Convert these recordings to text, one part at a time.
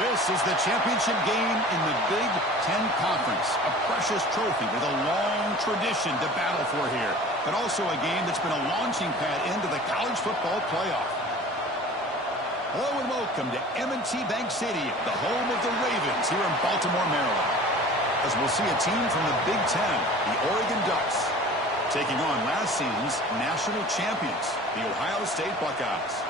This is the championship game in the Big Ten Conference. A precious trophy with a long tradition to battle for here. But also a game that's been a launching pad into the college football playoff. Hello and welcome to M&T Bank Stadium, the home of the Ravens here in Baltimore, Maryland. As we'll see a team from the Big Ten, the Oregon Ducks, taking on last season's national champions, the Ohio State Buckeyes.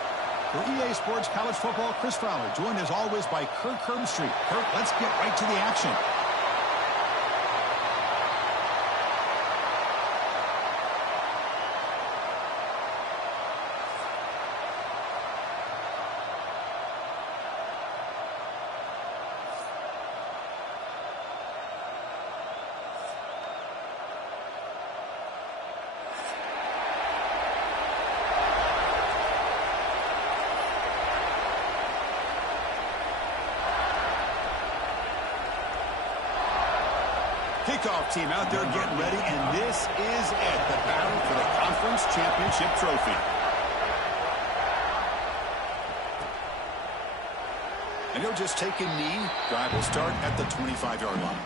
For EA Sports College Football, Chris Fowler, joined as always by Kirk Herbstreit. Kirk, let's get right to the action. Kickoff team out there getting ready, and this is it, the battle for the conference championship trophy. And he'll just take a knee. Drive will start at the 25-yard line.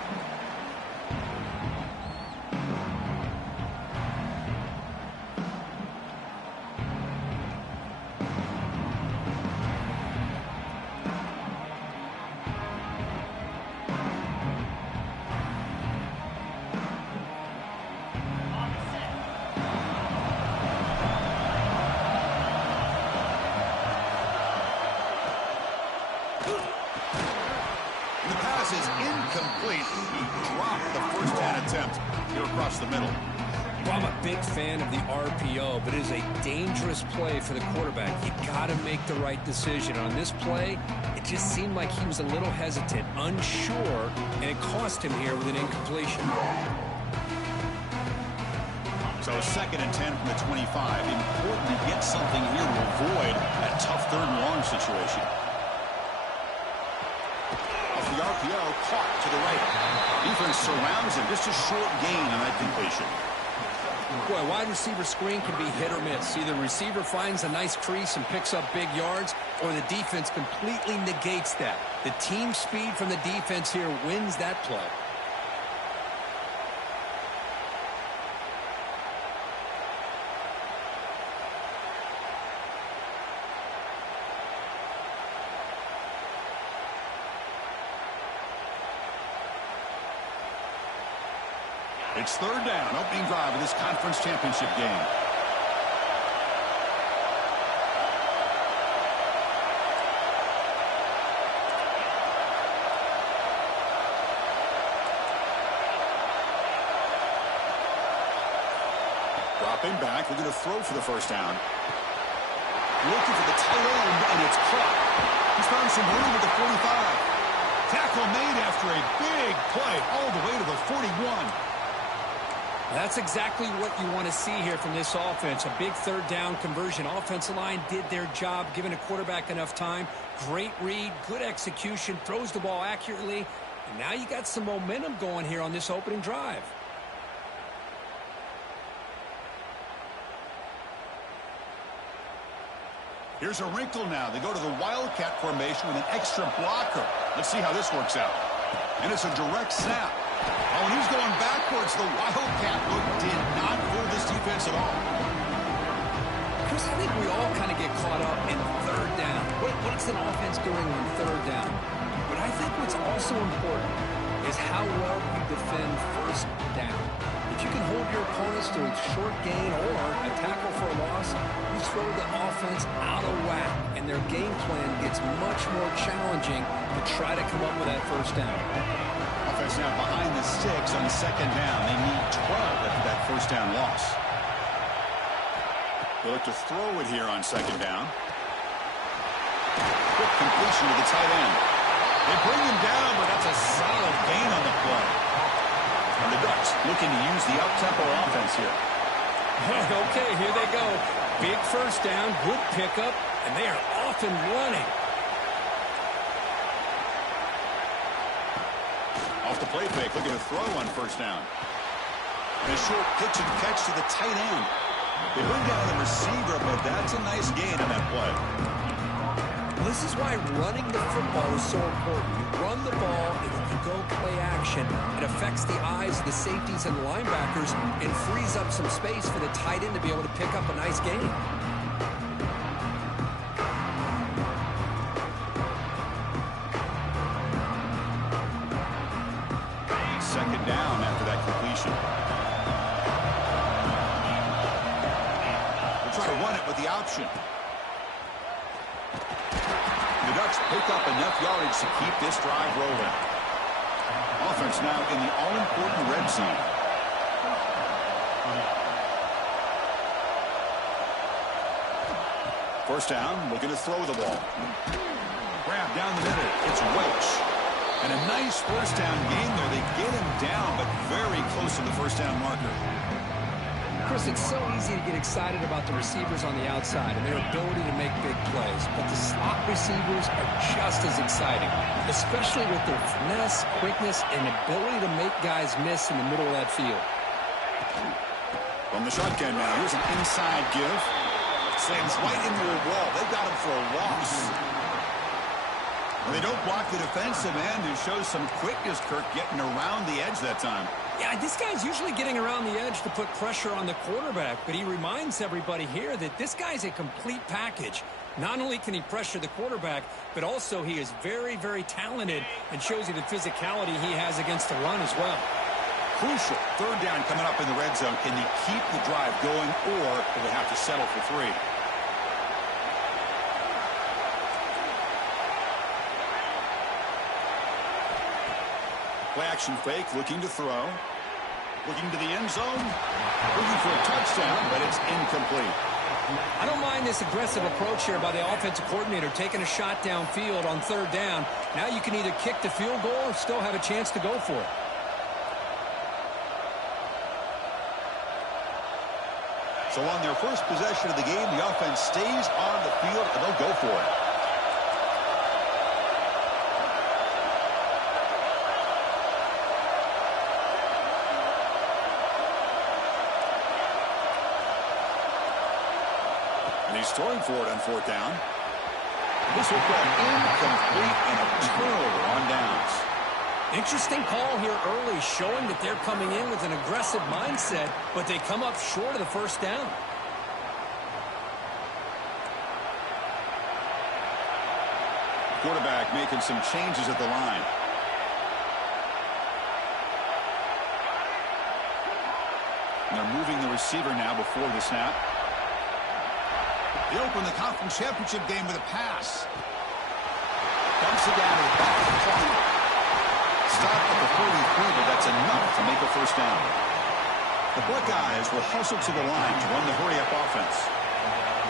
Is incomplete. He dropped the first down attempt here across the middle. Well, I'm a big fan of the RPO, but it is a dangerous play for the quarterback. You got to make the right decision. On this play, it just seemed like he was a little hesitant, unsure, and it cost him here with an incompletion. So 2nd and 10 from the 25. Important to get something here to avoid that tough 3rd and long situation. The RPO caught to the right. Defense surrounds him. Just a short gain on that completion. Boy, a wide receiver screen can be hit or miss. Either the receiver finds a nice crease and picks up big yards, or the defense completely negates that. The team speed from the defense here wins that play. It's 3rd down, opening drive of this conference championship game. Dropping back, looking to throw for the first down. Looking for the tight end, and it's caught. He's found some room at the 45. Tackle made after a big play all the way to the 41. That's exactly what you want to see here from this offense. A big 3rd down conversion. Offensive line did their job, giving a quarterback enough time. Great read, good execution, throws the ball accurately. And now you got some momentum going here on this opening drive. Here's a wrinkle now. They go to the Wildcat formation with an extra blocker. Let's see how this works out. And it's a direct snap. Oh, and he's going backwards. The Wildcat look did not fool this defense at all. Chris, I think we all kind of get caught up in 3rd down. What's an offense doing on 3rd down? But I think what's also important is how well you defend 1st down. If you can hold your opponents to a short gain or a tackle for a loss, you throw the offense out of whack, and their game plan gets much more challenging to try to come up with that 1st down. Offense now behind the sticks on 2nd down. They need 12 after that 1st down loss. They look to throw it here on 2nd down. Quick completion to the tight end. They bring him down, but that's a solid gain on the play. And the Ducks looking to use the up-tempo offense here. Okay, here they go. Big 1st down, good pickup, and they are off and running. Off the play fake, looking to throw on 1st down. And a short pitch and catch to the tight end. They bring down the receiver, but that's a nice gain on that play. Well, this is why running the football is so important. You run the ball, and then you go play action. It affects the eyes of the safeties and the linebackers and frees up some space for the tight end to be able to pick up a nice gain. Second down after that completion. We'll try to run it with the option. The Ducks pick up enough yardage to keep this drive rolling. Offense now in the all-important red zone. First down, looking to throw the ball. Grab down the middle. It's Welch. And a nice first down gain there. They get him down, but very close to the first down marker. Chris, it's so easy to get excited about the receivers on the outside and their ability to make big plays, but the slot receivers are just as exciting, especially with their finesse, quickness, and ability to make guys miss in the middle of that field. From the shotgun now, here's an inside give. Slams right into a wall. They got him for a loss. They don't block the defensive end, who shows some quickness, Kirk, getting around the edge that time. Yeah, this guy's usually getting around the edge to put pressure on the quarterback, but he reminds everybody here that this guy's a complete package. Not only can he pressure the quarterback, but also he is very, very talented and shows you the physicality he has against the run as well. Crucial. Third down coming up in the red zone. Can he keep the drive going, or will they have to settle for 3? Play action fake, looking to throw. Looking to the end zone. Looking for a touchdown, but it's incomplete. I don't mind this aggressive approach here by the offensive coordinator, taking a shot downfield on third down. Now you can either kick the field goal or still have a chance to go for it. So on their first possession of the game, the offense stays on the field, and they'll go for it. And he's throwing for it on fourth down. This will go incomplete and a turnover on downs. Interesting call here early, showing that they're coming in with an aggressive mindset, but they come up short of the first down. Quarterback making some changes at the line. And they're moving the receiver now before the snap. They open the conference championship game with a pass. Dumps it down to the back of the corner. Stop at the 43, but that's enough to make a first down. The Buckeyes will hustle to the line to run the hurry-up offense.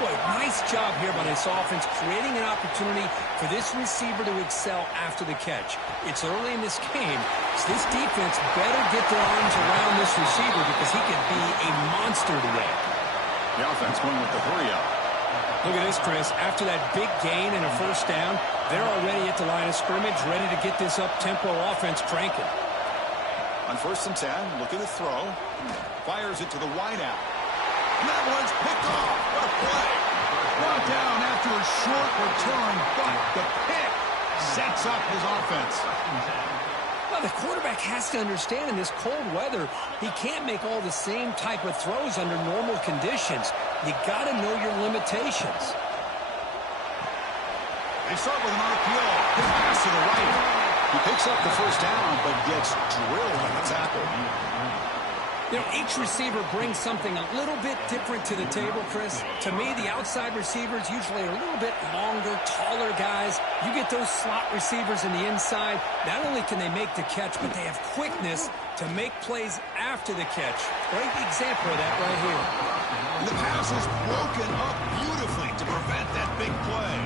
Boy, nice job here by this offense, creating an opportunity for this receiver to excel after the catch. It's early in this game, so this defense better get their arms around this receiver because he could be a monster today. The offense going with the hurry-up. Look at this, Chris. After that big gain and a first down, they're already at the line of scrimmage, ready to get this up-tempo offense cranking. On 1st and 10, looking to throw. Fires it to the wideout. And that one's picked off. What a play. Brought down after a short return, but the pick sets up his offense. Well, the quarterback has to understand in this cold weather, he can't make all the same type of throws under normal conditions. You got to know your limitations. They start with an RPO. His pass to the right. He picks up the first down, but gets drilled on the tackle. You know, each receiver brings something a little bit different to the table, Chris. To me, the outside receivers usually are a little bit longer, taller guys. You get those slot receivers in the inside, not only can they make the catch, but they have quickness to make plays after the catch. Great example of that right here. And the pass is broken up beautifully to prevent that big play.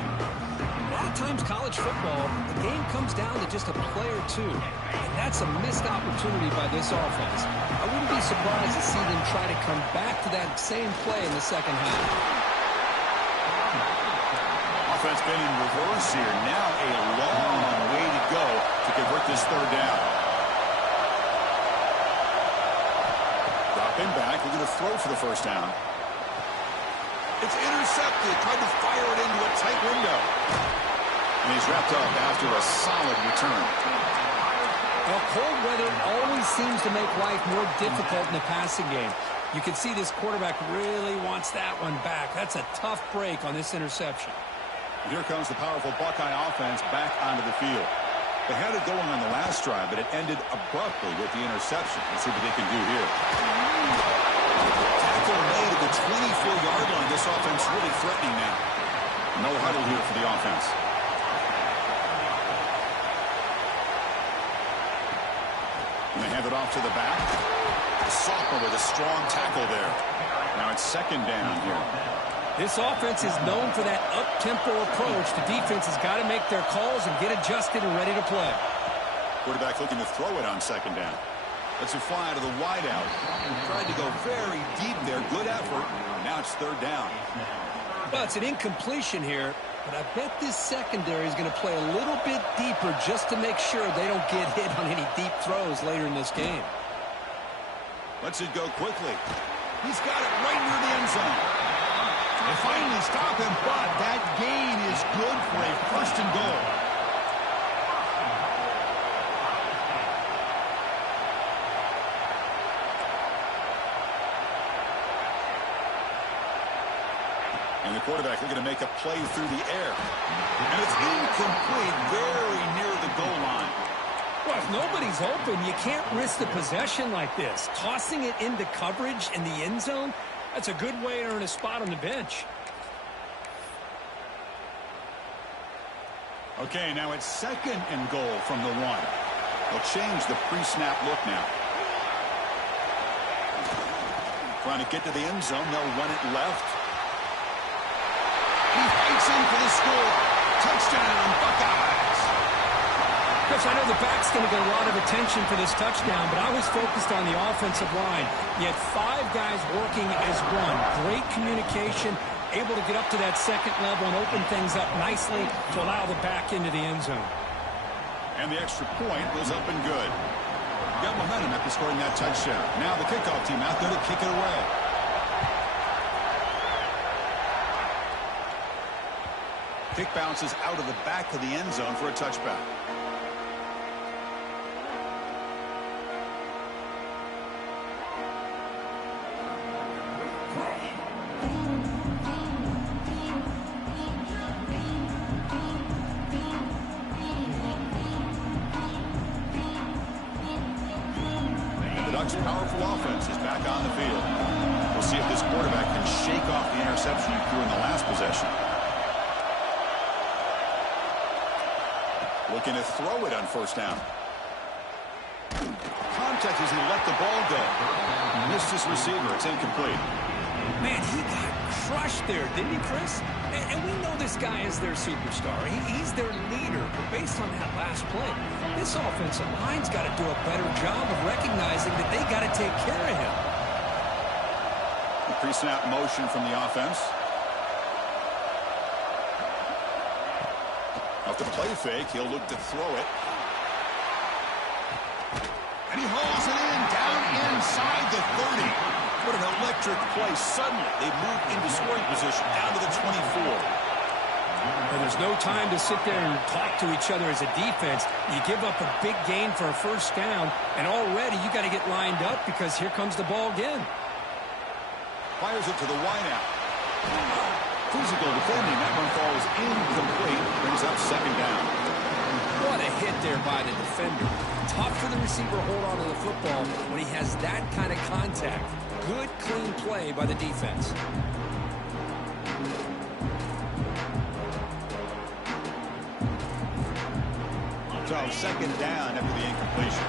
A lot of times college football, the game comes down to just a play or two. And that's a missed opportunity by this offense. I wouldn't be surprised to see them try to come back to that same play in the second half. Offense been in reverse here. Now a long way to go to convert this third down. Dropping back, we're going to throw for the first down. It's intercepted. Tried to fire it into a tight window. And he's wrapped up after a solid return. Well, cold weather always seems to make life more difficult in the passing game. You can see this quarterback really wants that one back. That's a tough break on this interception. Here comes the powerful Buckeye offense back onto the field. They had it going on the last drive, but it ended abruptly with the interception. Let's see what they can do here. Tackle made at the 24-yard line. This offense really threatening now. No huddle here for the offense. And they hand it off to the back. The sophomore with a strong tackle there. Now it's second down here. This offense is known for that up-tempo approach. The defense has got to make their calls and get adjusted and ready to play. Quarterback looking to throw it on second down. Let's it fly to the wideout. Tried to go very deep there. Good effort. Now it's third down. Well, it's an incompletion here, but I bet this secondary is going to play a little bit deeper just to make sure they don't get hit on any deep throws later in this game. Lets it go quickly. He's got it right near the end zone. They finally stop him, but that gain is good for a first and goal. And the quarterback looking to make a play through the air. And it's incomplete, very near the goal line. Well, if nobody's open, you can't risk the possession like this. Tossing it into coverage in the end zone, that's a good way to earn a spot on the bench. Okay, now it's second and goal from the one. They'll change the pre-snap look now. Trying to get to the end zone. They'll run it left. He fights in for the score. Touchdown, Buckeyes. Chris, I know the back's going to get a lot of attention for this touchdown, but I was focused on the offensive line. You had 5 guys working as one. Great communication, able to get up to that second level and open things up nicely to allow the back into the end zone. And the extra point was up and good. Got momentum after scoring that touchdown. Now the kickoff team out there to kick it away. Kick bounces out of the back of the end zone for a touchback. Powerful offense is back on the field. We'll see if this quarterback can shake off the interception he threw in the last possession. Looking to throw it on first down. Contact as he let the ball go. Missed his receiver. It's incomplete. Man, he got crushed there, didn't he, Chris? And we know this guy is their superstar. He's their leader. But based on that last play, this offensive line's got to do a better job of recognizing that they got to take care of him. The pre-snap motion from the offense. Off the play fake, he'll look to throw it. And he hauls it in, down inside the 30. What an electric play. Suddenly, they move into scoring position down to the 24. And there's no time to sit there and talk to each other as a defense. You give up a big gain for a first down, and already you got to get lined up because here comes the ball again. Fires it to the wideout. Physical defending. That one falls incomplete. Brings up second down. What a hit there by the defender. Tough for the receiver to hold on to the football when he has that kind of contact. Good, clean play by the defense. So second down after the incompletion.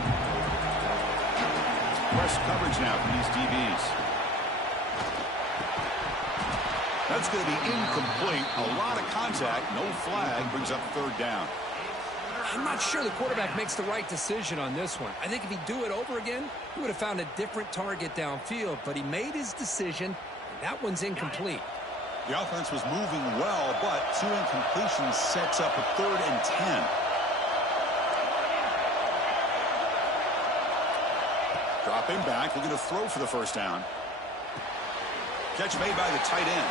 Press coverage now from these DBs. That's going to be incomplete. A lot of contact. No flag. Brings up third down. I'm not sure the quarterback makes the right decision on this one. I think if he'd do it over again, he would have found a different target downfield, but he made his decision, and that one's incomplete. The offense was moving well, but 2 incompletions sets up a 3rd and 10. Dropping back, looking to throw for the first down. Catch made by the tight end.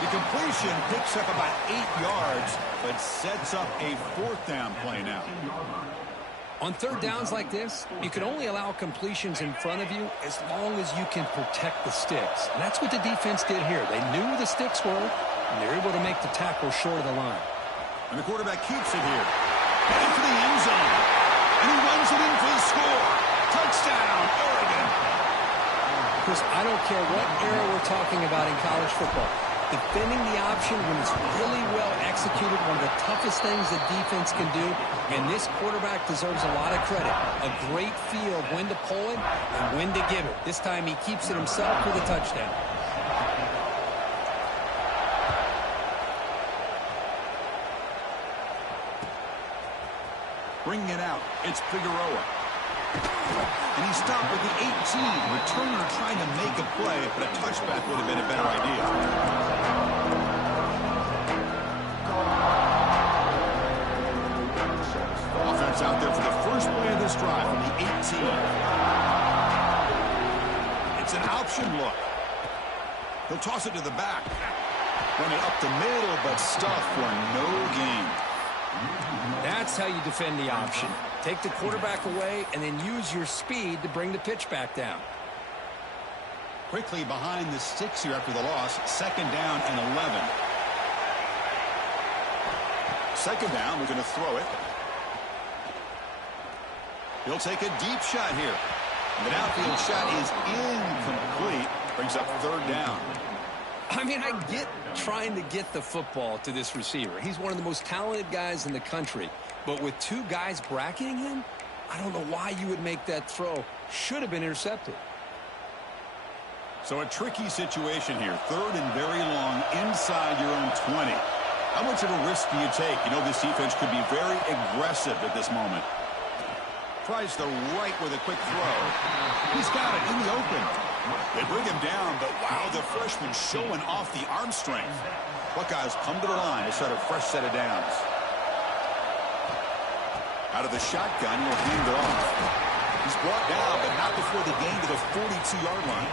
The completion picks up about 8 yards, but sets up a 4th down play now. On 3rd downs like this, you can only allow completions in front of you as long as you can protect the sticks. And that's what the defense did here. They knew where the sticks were, and they're able to make the tackle short of the line. And the quarterback keeps it here. Heading for the end zone. And he runs it in for the score. Touchdown, Oregon. Chris, I don't care what era we're talking about in college football. Defending the option when it's really well executed, one of the toughest things the defense can do, and this quarterback deserves a lot of credit. A great feel of when to pull it and when to give it. This time he keeps it himself with a touchdown. Bringing it out, it's Figueroa. And he stopped with the 18. Returner trying to make a play, but a touchback would have been a better idea. Offense out there for the first play of this drive from the 18. It's an option look. He'll toss it to the back. Run it up the middle, but stuffed for no gain. That's how you defend the option. Take the quarterback away and then use your speed to bring the pitch back down. Quickly behind the sticks here after the loss. 2nd down and 11. 2nd down, we're going to throw it. He'll take a deep shot here. The downfield shot is incomplete. Brings up 3rd down. I mean, I get trying to get the football to this receiver. He's one of the most talented guys in the country. But with 2 guys bracketing him, I don't know why you would make that throw. Should have been intercepted. So a tricky situation here. 3rd and very long inside your own 20. How much of a risk do you take? You know this defense could be very aggressive at this moment. Tries the right with a quick throw. He's got it in the open. They bring him down, but wow, the freshman showing off the arm strength. Buckeyes come to the line to start a fresh set of downs. Out of the shotgun, he'll hand it off. He's brought down, but not before the gain to the 42-yard line.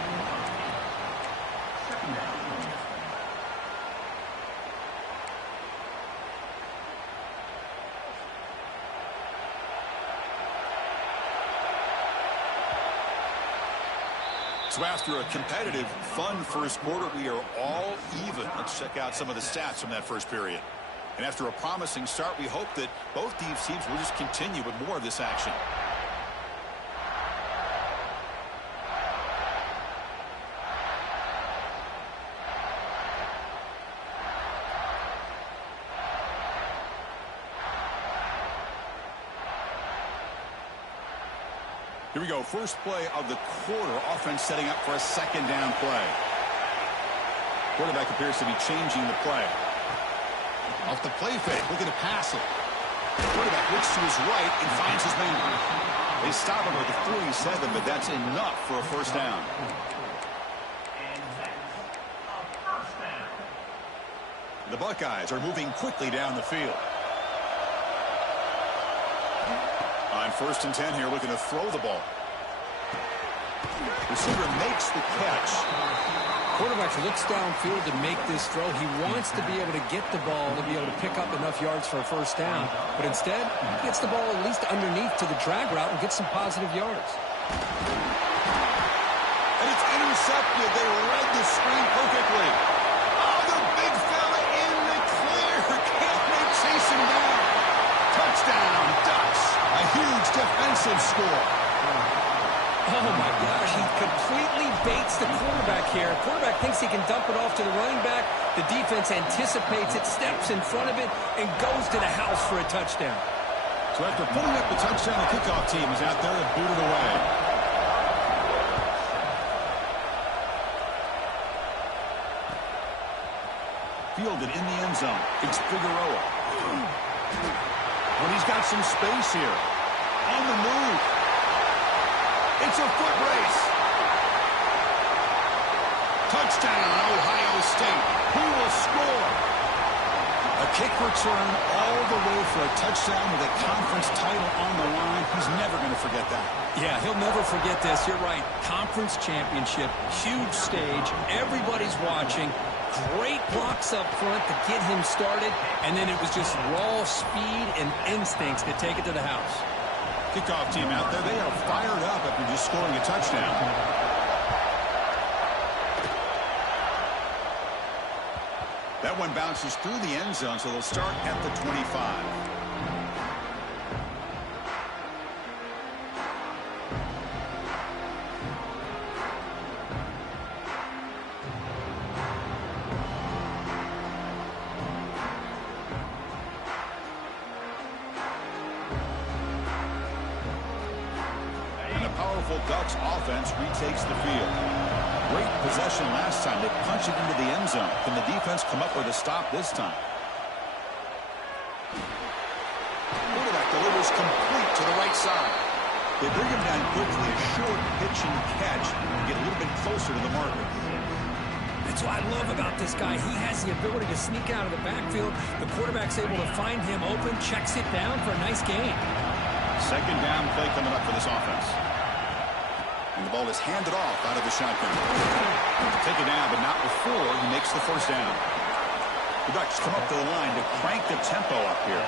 So after a competitive, fun first quarter, we are all even. Let's check out some of the stats from that first period. And after a promising start, we hope that both these teams will just continue with more of this action. Here we go. First play of the quarter. Offense setting up for a 2nd down play. Quarterback appears to be changing the play. Off the play fake. Looking to pass it. Quarterback looks to his right and finds his man. They stop him at the 47, but that's enough for a 1st down. The Buckeyes are moving quickly down the field. On 1st and 10 here, looking to throw the ball. Receiver makes the catch. Quarterback looks downfield to make this throw. He wants to be able to get the ball to be able to pick up enough yards for a 1st down. But instead, he gets the ball at least underneath to the drag route and gets some positive yards. And it's intercepted. They read the screen perfectly. Oh, the big fella in the clear. Can't they chase him down? Touchdown, Ducks. A huge defensive score. Oh, my gosh, he completely baits the quarterback here. The quarterback thinks he can dump it off to the running back. The defense anticipates it, steps in front of it, and goes to the house for a touchdown. So after putting up the touchdown, the kickoff team is out there to boot it away. Fielded in the end zone. It's Figueroa. But he's got some space here. On the move. It's a foot race. Touchdown, Ohio State. Who will score? A kick return all the way for a touchdown with a conference title on the line. He's never going to forget that. Yeah, he'll never forget this. You're right. Conference championship, huge stage. Everybody's watching. Great blocks up front to get him started, and then it was just raw speed and instincts to take it to the house. Kickoff team out there. They are fired up after just scoring a touchdown. That one bounces through the end zone, so they'll start at the 25. Ducks offense retakes the field. Great possession last time. They punch it into the end zone. Can the defense come up with a stop this time? Quarterback delivers complete to the right side. They bring him down quickly. A short pitch and catch to get a little bit closer to the marker. That's what I love about this guy. He has the ability to sneak out of the backfield. The quarterback's able to find him open, checks it down for a nice gain. Second down play coming up for this offense. And the ball is handed off out of the shotgun. Take it down, but not before he makes the first down. The Ducks come up to the line to crank the tempo up here.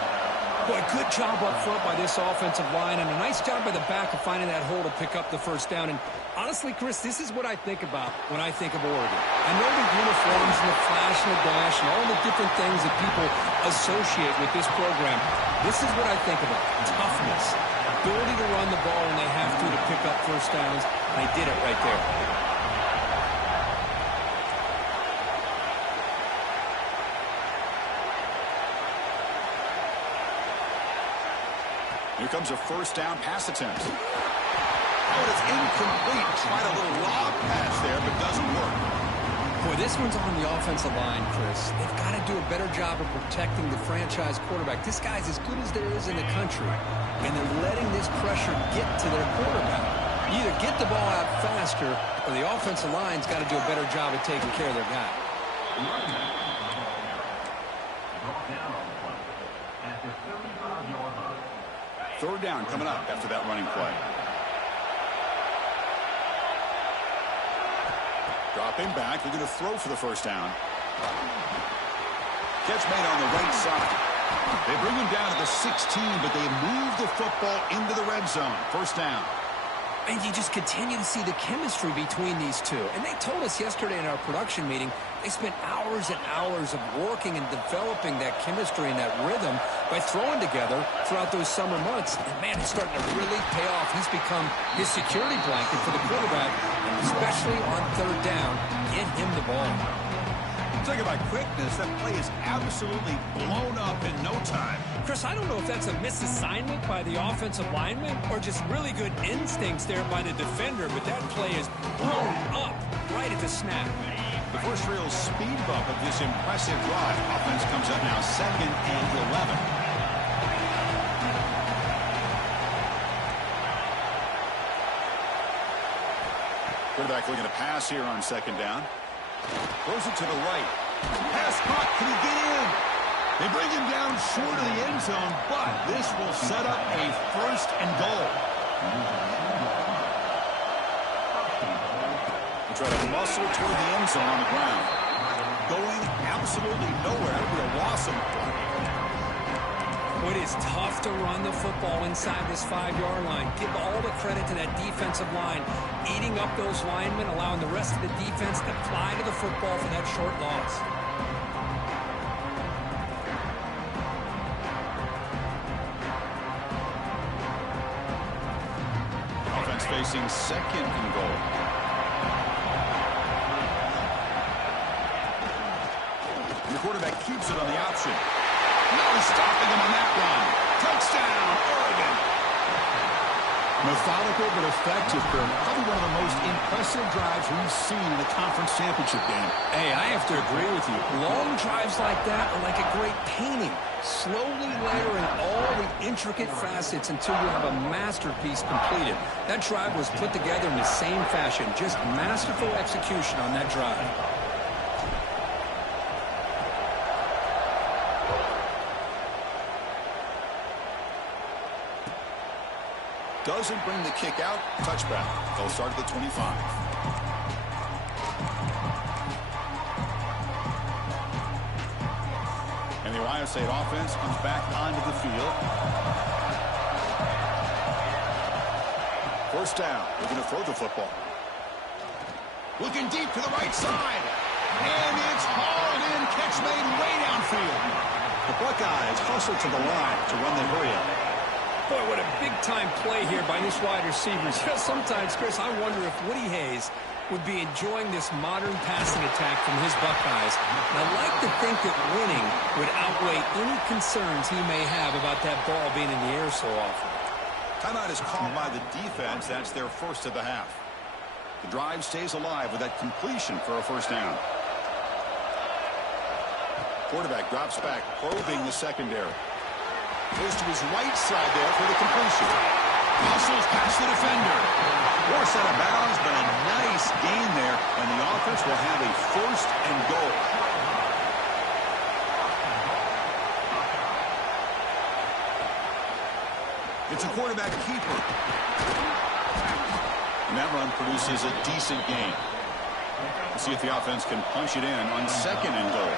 Boy, good job up front by this offensive line, and a nice job by the back of finding that hole to pick up the first down. And honestly, Chris, this is what I think about when I think of Oregon. I know the uniforms and the flash and the dash and all the different things that people associate with this program. This is what I think about. Toughness. Ability to run the ball when they have to pick up first downs. And they did it right there. Here comes a first down pass attempt. Oh, it's incomplete. Tried a little lob pass there, but doesn't work. Boy, this one's on the offensive line, Chris. They've got to do a better job of protecting the franchise quarterback. This guy's as good as there is in the country, and they're letting this pressure get to their quarterback. Either get the ball out faster, or the offensive line's got to do a better job of taking care of their guy. Third down coming up after that running play. Dropping back, they're going to throw for the first down. Catch made on the right side. They bring him down to the 16, but they move the football into the red zone. First down. And you just continue to see the chemistry between these two. And they told us yesterday in our production meeting, they spent hours and hours of working and developing that chemistry and that rhythm by throwing together throughout those summer months. And, man, it's starting to really pay off. He's become his security blanket for the quarterback, and especially on third down, get him the ball. Talk about quickness. That play is absolutely blown up in no time. Chris, I don't know if that's a misassignment by the offensive lineman or just really good instincts there by the defender, but that play is blown up right at the snap. The first real speed bump of this impressive drive. Offense comes up now 2nd and 11. Quarterback looking to pass here on second down. Throws it to the right. Pass caught. Can he get in? They bring him down short of the end zone, but this will set up a first and goal. They try to muscle toward the end zone on the ground. Going absolutely nowhere. It'll be a loss of It is tough to run the football inside this 5-yard line. Give all the credit to that defensive line, eating up those linemen, allowing the rest of the defense to fly to the football for that short loss. Offense facing second and goal. And the quarterback keeps it on the option. No stopping him on that run. Touchdown, Oregon. Methodical but effective, Bill. Probably one of the most impressive drives we've seen in a conference championship game. Hey, I have to agree with you. Long drives like that are like a great painting. Slowly layering all the intricate facets until you have a masterpiece completed. That drive was put together in the same fashion. Just masterful execution on that drive. Doesn't bring the kick out. Touchback. They'll start at the 25. And the Ohio State offense comes back onto the field. First down. They're going to throw the football. Looking deep to the right side. And it's hauled in. Catch made way downfield. The Buckeyes hustle to the line to run the hurry up. Boy, what a big-time play here by this wide receiver. Sometimes, Chris, I wonder if Woody Hayes would be enjoying this modern passing attack from his Buckeyes. And I'd like to think that winning would outweigh any concerns he may have about that ball being in the air so often. Timeout is called by the defense. That's their first of the half. The drive stays alive with that completion for a first down. Quarterback drops back, probing the secondary. Goes to his right side there for the completion. Hustles past the defender. Forced out of bounds, but a nice gain there, and the offense will have a first and goal. It's a quarterback keeper. And that run produces a decent gain. Let's see if the offense can punch it in on second and goal.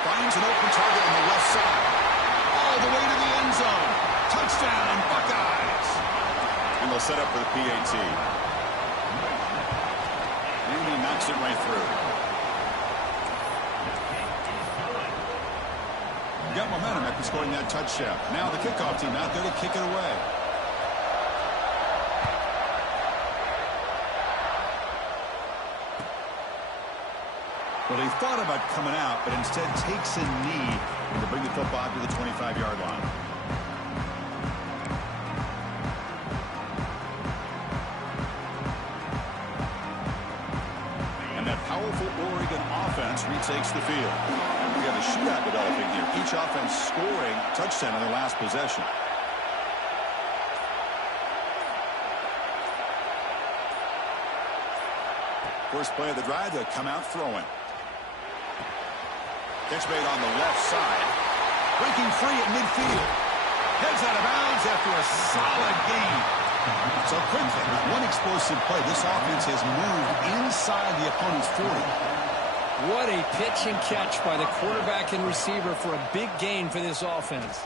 Finds an open target on the left side. All the way to the end zone. Touchdown, Buckeyes. And they'll set up for the PAT. And he knocks it right through. Got momentum after scoring that touchdown. Now the kickoff team out there to kick it away. Well, he thought about coming out, but instead takes a knee to bring the football to the 25-yard line. And that powerful Oregon offense retakes the field. We have a shootout developing here. Each offense scoring a touchdown on their last possession. First play of the drive, they'll come out throwing. Catch made on the left side. Breaking free at midfield. Heads out of bounds after a solid gain. So quickly, with one explosive play, this offense has moved inside the opponent's 40. What a pitch and catch by the quarterback and receiver for a big gain for this offense.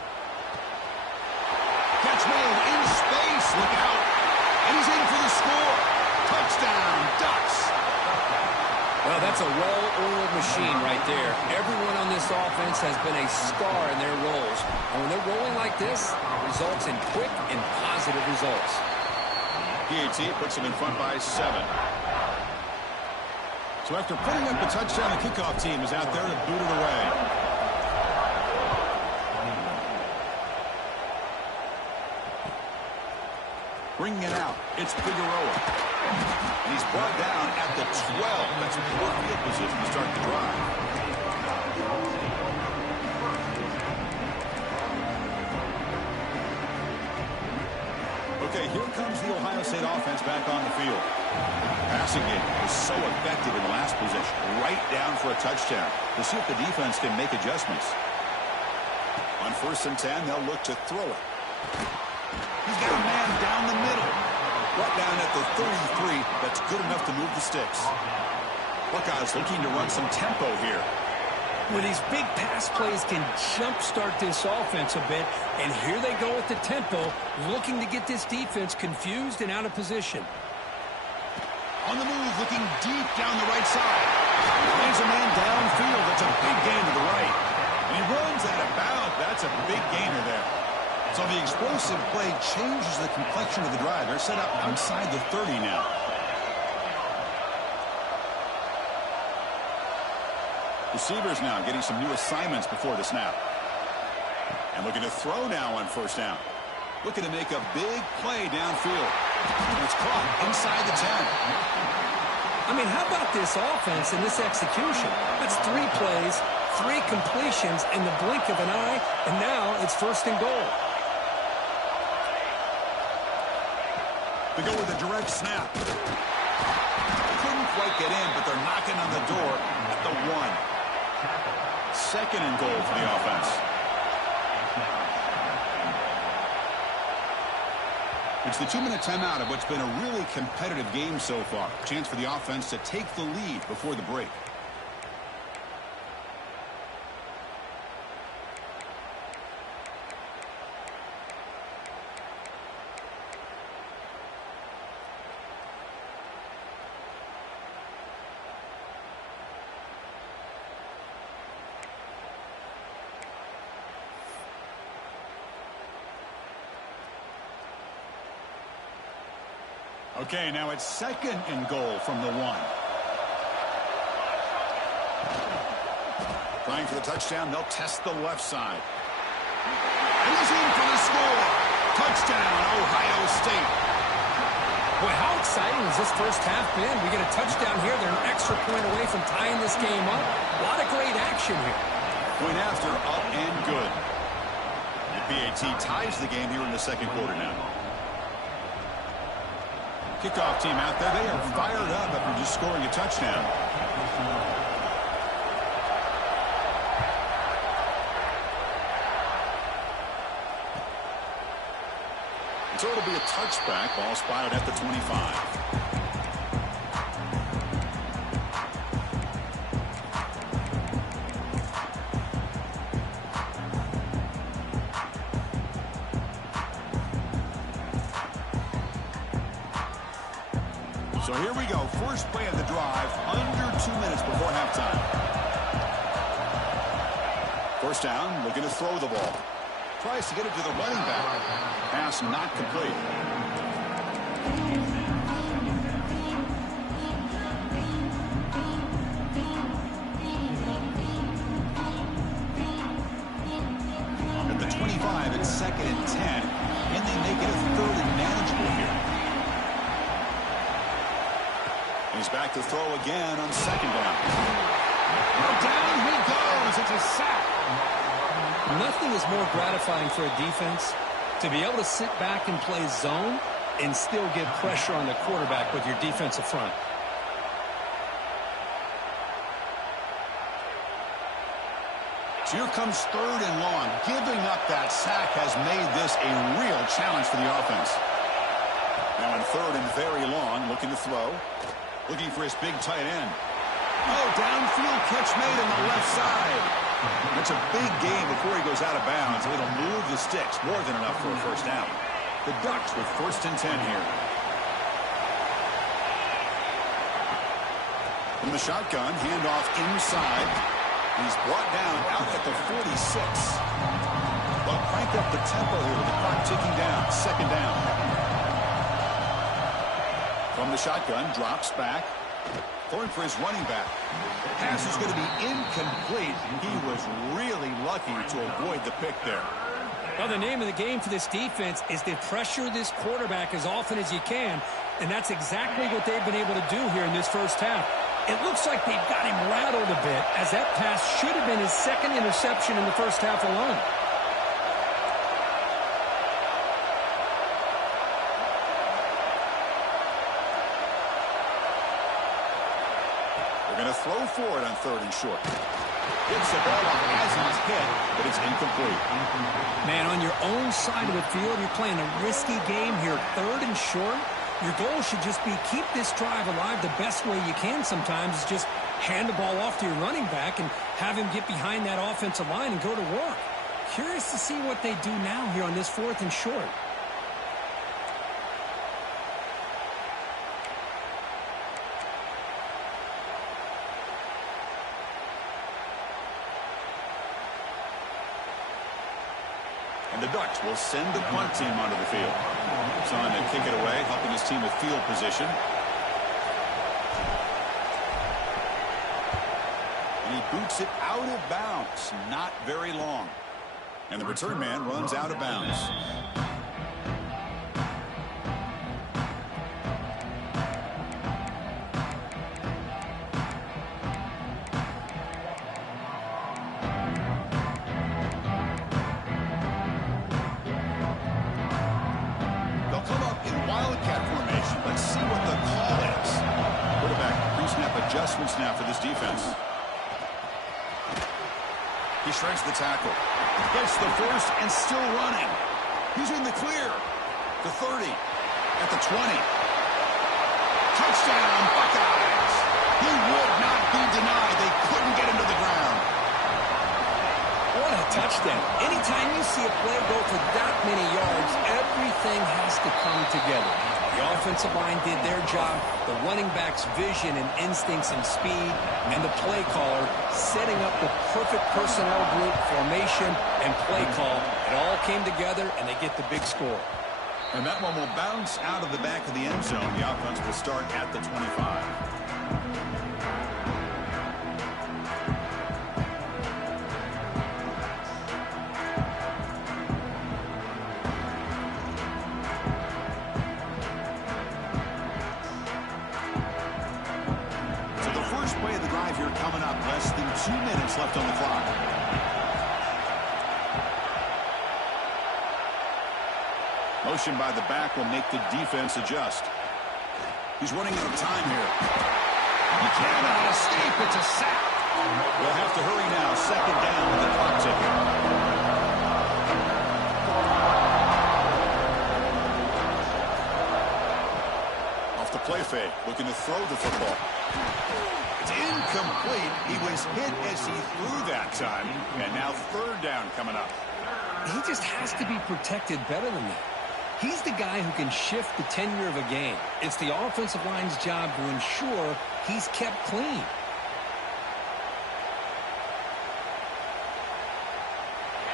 Catch made in space. Look out. And he's in for the score. Touchdown, Ducks. Well, that's a well-oiled machine right there. Everyone on this offense has been a star in their roles. And when they're rolling like this, it results in quick and positive results. PAT puts them in front by 7. So after putting up the touchdown, the kickoff team is out there to boot it away. Bringing it out, it's Figueroa. And he's brought down at the 12. That's poor field position to start the drive. Okay, here comes the Ohio State offense back on the field. Passing game was so effective in the last possession. Right down for a touchdown. To see if the defense can make adjustments. On 1st and 10, they'll look to throw it. He's got a man down the middle. Right down at the 33. That's good enough to move the sticks. Buckeyes looking to run some tempo here. Well, these big pass plays can jumpstart this offense a bit. And here they go with the tempo, looking to get this defense confused and out of position. On the move, looking deep down the right side. Finds a man downfield. That's a big gain to the right. And he runs out of bounds. That's a big gainer there. So the explosive play changes the complexion of the drive. They're set up outside the 30 now. Receivers now getting some new assignments before the snap. And looking to throw now on 1st down. Looking to make a big play downfield. And it's caught inside the 10. I mean, how about this offense and this execution? That's 3 plays, 3 completions in the blink of an eye, and now it's 1st and goal. They go with a direct snap. Couldn't quite get in, but they're knocking on the door at the 1. Second and goal for the offense. It's the 2-minute timeout of what's been a really competitive game so far. Chance for the offense to take the lead before the break. Okay, now it's second and goal from the 1. Trying for the touchdown. They'll test the left side. And he's in for the score. Touchdown, Ohio State. Boy, how exciting has this first half been? We get a touchdown here. They're an extra point away from tying this game up. A lot of great action here. Point after, up and good. The BAT ties the game here in the second quarter now. Kickoff team out there. They are fired up after just scoring a touchdown. So it'll be a touchback. Ball spotted at the 25. So here we go. First play of the drive, under 2 minutes before halftime. First down, looking to throw the ball. Tries to get it to the running back. Pass not complete. At the 25, it's second and 10, and they make it a third and manageable here. He's back to throw again on second down. Down he goes. It's a sack. Nothing is more gratifying for a defense to be able to sit back and play zone and still get pressure on the quarterback with your defensive front. So here comes third and long. Giving up that sack has made this a real challenge for the offense. Now in third and very long, looking to throw. Looking for his big tight end. Oh, downfield catch made on the left side. That's a big gain before he goes out of bounds. It'll move the sticks, more than enough for a first down. The Ducks with first and 10 here. From the shotgun, handoff inside. He's brought down out at the 46. They'll crank up the tempo here with the clock ticking down. Second down. From the shotgun, drops back. Throwing for his running back. Pass is going to be incomplete. He was really lucky to avoid the pick there. Well, the name of the game for this defense is to pressure this quarterback as often as you can, and that's exactly what they've been able to do here in this first half. It looks like they've got him rattled a bit, as that pass should have been his second interception in the first half alone. Going to throw for it on third and short. Gets the ball off as he's hit, but it's incomplete. Man, on your own side of the field, you're playing a risky game here. Third and short, your goal should just be keep this drive alive the best way you can sometimes is just hand the ball off to your running back and have him get behind that offensive line and go to work. Curious to see what they do now here on this fourth and short. And the Ducks will send the punt team onto the field. It's on to kick it away, helping his team with field position. And he boots it out of bounds. Not very long. And the return man runs out of bounds. Adjustments now for this defense. He shreds the tackle. Gets the first and still running. He's in the clear. The 30. At the 20. Touchdown, Buckeyes. He would not be denied. They couldn't get him to the ground. What a touchdown. Anytime you see a play go for that many yards, everything has to come together. The offensive line did their job, the running back's vision and instincts and speed, and the play caller setting up the perfect personnel group, formation, and play call. It all came together, and they get the big score. And that one will bounce out of the back of the end zone. The offense will start at the 25. Coming up, less than 2 minutes left on the clock. Motion by the back will make the defense adjust. He's running out of time here. He cannot escape. It's a sack. They'll have to hurry now. Second down with the clock ticking. Off the play fake, looking to throw the football. It's incomplete. He was hit as he threw that time. And now third down coming up. He just has to be protected better than that. He's the guy who can shift the tenure of a game. It's the offensive line's job to ensure he's kept clean.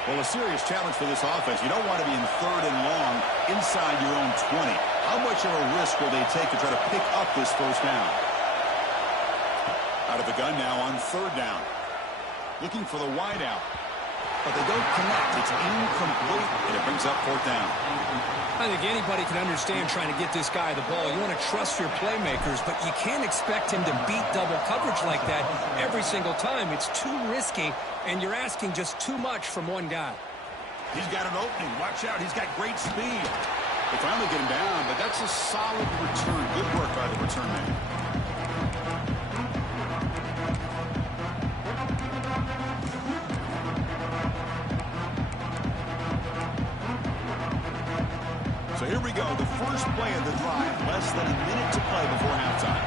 Well, a serious challenge for this offense. You don't want to be in third and long inside your own 20. How much of a risk will they take to try to pick up this first down? Out of the gun now on third down. Looking for the wide out. But they don't connect. It's incomplete, and it brings up fourth down. I think anybody can understand trying to get this guy the ball. You want to trust your playmakers, but you can't expect him to beat double coverage like that every single time. It's too risky, and you're asking just too much from one guy. He's got an opening. Watch out. He's got great speed. They finally get him down, but that's a solid return. Good work by the return man. So here we go, the first play of the drive, less than a minute to play before halftime.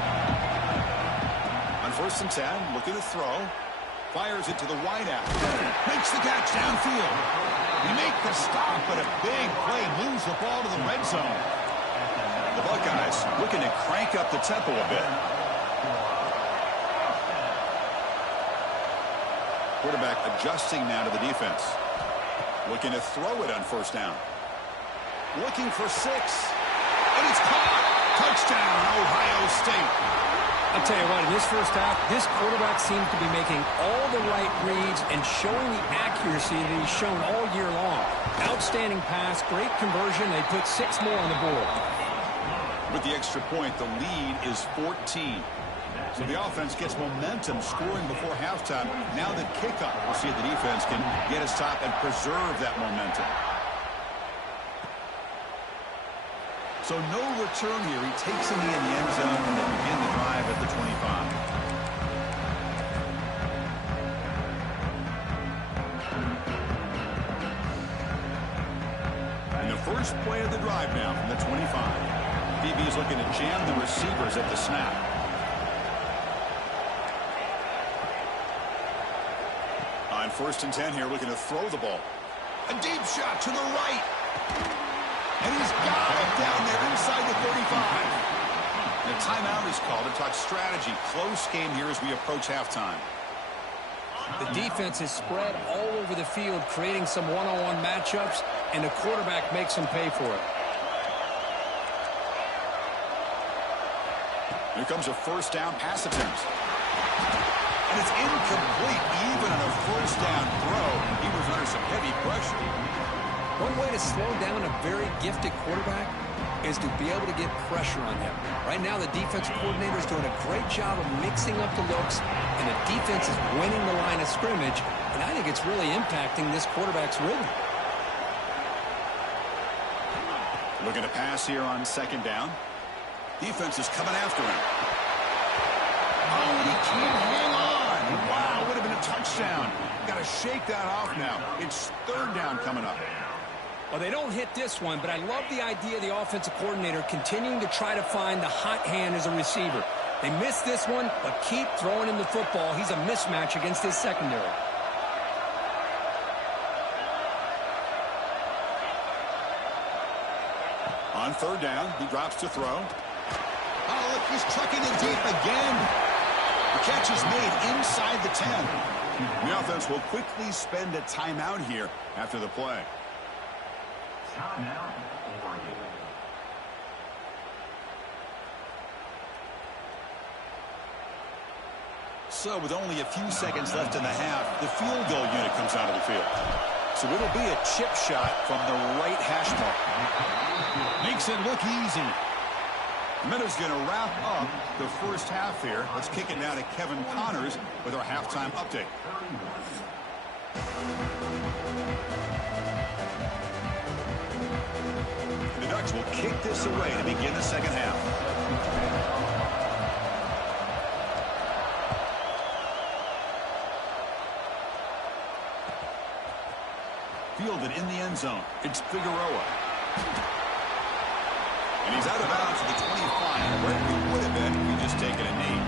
On 1st and 10, looking to throw. Fires it to the wide out. Makes the catch downfield. He makes the stop, but a big play moves the ball to the red zone. The Buckeyes looking to crank up the tempo a bit. Quarterback adjusting now to the defense. Looking to throw it on 1st down. Looking for 6. And it's caught. Touchdown, Ohio State. I'll tell you what, in this first half, this quarterback seems to be making all the right reads and showing the accuracy that he's shown all year long. Outstanding pass, great conversion. They put 6 more on the board. With the extra point, the lead is 14. So the offense gets momentum scoring before halftime. Now the kickoff. We'll see if the defense can get a stop and preserve that momentum. So no return here. He takes him in the end zone, and they begin the drive at the 25. And the first play of the drive now from the 25. DB is looking to jam the receivers at the snap. On 1st and 10 here, looking to throw the ball. A deep shot to the right. And he's got it down there inside the 35. And a timeout is called to talk strategy. Close game here as we approach halftime. The defense is spread all over the field, creating some one-on-one matchups, and the quarterback makes them pay for it. Here comes a 1st down pass attempt. And it's incomplete, even on a 1st down throw. He was under some heavy pressure. One way to slow down a very gifted quarterback is to be able to get pressure on him. Right now, the defense coordinator is doing a great job of mixing up the looks, and the defense is winning the line of scrimmage, and I think it's really impacting this quarterback's rhythm. Looking to pass here on 2nd down. Defense is coming after him. Oh, and he can't hang on. Wow, would have been a touchdown. Got to shake that off now. It's third down coming up. Well, they don't hit this one, but I love the idea of the offensive coordinator continuing to try to find the hot hand as a receiver. They missed this one, but keep throwing him the football. He's a mismatch against his secondary. On third down, he drops to throw. Oh, look, he's trucking it deep again. The catch is made inside the 10. The offense will quickly spend a timeout here after the play. Timeout. So with only a few seconds left in the half, the field goal unit comes out of the field. So it'll be a chip shot from the right hash mark. Makes it look easy. Minutes going to wrap up the first half here. Let's kick it now to Kevin Connors with our halftime update. The Ducks will kick this away to begin the second half. Fielded in the end zone. It's Figueroa. And he's out of bounds at the 25, where he would have been if he just taken a knee.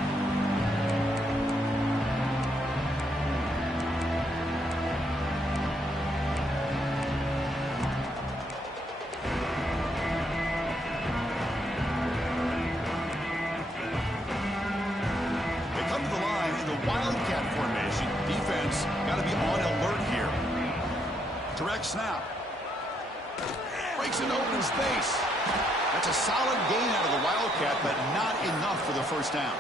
They come to the line in the Wildcat formation. Defense got to be on alert here. Direct snap. Breaks into open space. That's a solid gain out of the Wildcat, but not enough for the first down.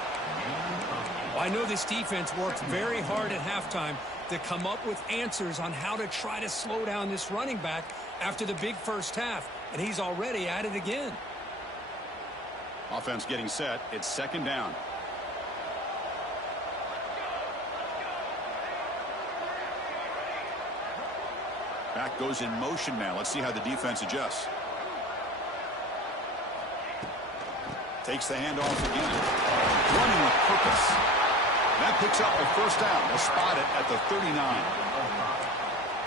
Well, I know this defense worked very hard at halftime to come up with answers on how to try to slow down this running back after the big first half, and he's already at it again. Offense getting set. It's second down. Back goes in motion now. Let's see how the defense adjusts. Takes the handoff again. Running with purpose. That picks up the first down. They'll spot it at the 39.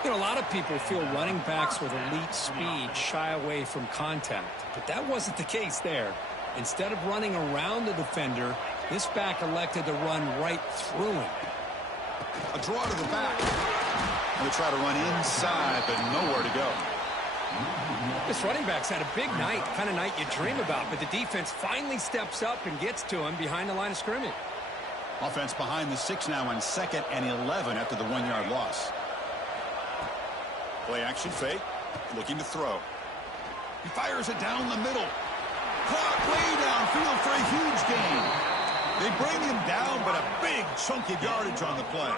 You know, a lot of people feel running backs with elite speed shy away from contact, but that wasn't the case there. Instead of running around the defender, this back elected to run right through him. A draw to the back. And they try to run inside, but nowhere to go. This running back's had a big night, kind of night you dream about, but the defense finally steps up and gets to him behind the line of scrimmage. Offense behind the 6 now on 2nd and 11 after the 1-yard loss. Play action fake, looking to throw. He fires it down the middle. Caught way downfield for a huge gain. They bring him down, but a big chunk of yardage on the play.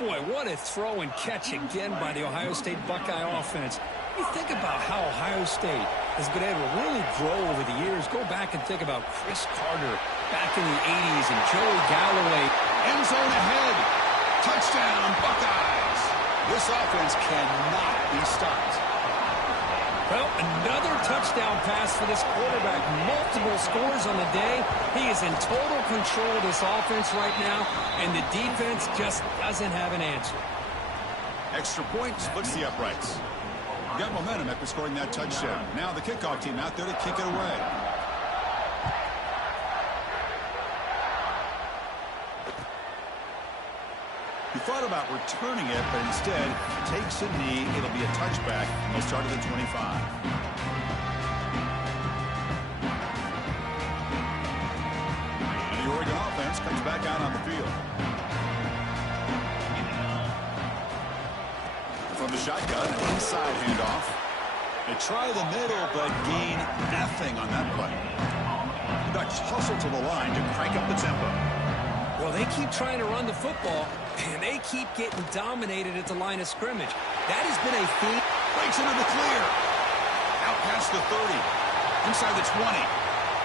Boy, what a throw and catch again by the Ohio State Buckeye offense. You think about how Ohio State has been able to really grow over the years. Go back and think about Chris Carter back in the 80s and Joey Galloway. End zone ahead. Touchdown, Buckeyes. This offense cannot be stopped. Well, another touchdown pass for this quarterback. Multiple scores on the day. He is in total control of this offense right now, and the defense just doesn't have an answer. Extra point splits the uprights. Got momentum after scoring that touchdown. Now the kickoff team out there to kick it away. He thought about returning it, but instead takes a knee. It'll be a touchback. He'll start at the 25. And the Oregon offense comes back out on the field. From the shotgun, an inside handoff. They try the middle, but gain nothing on that play. The Ducks hustle to the line to crank up the tempo. Well, they keep trying to run the football, and they keep getting dominated at the line of scrimmage. That has been a theme. Breaks into the clear. Out past the 30. Inside the 20.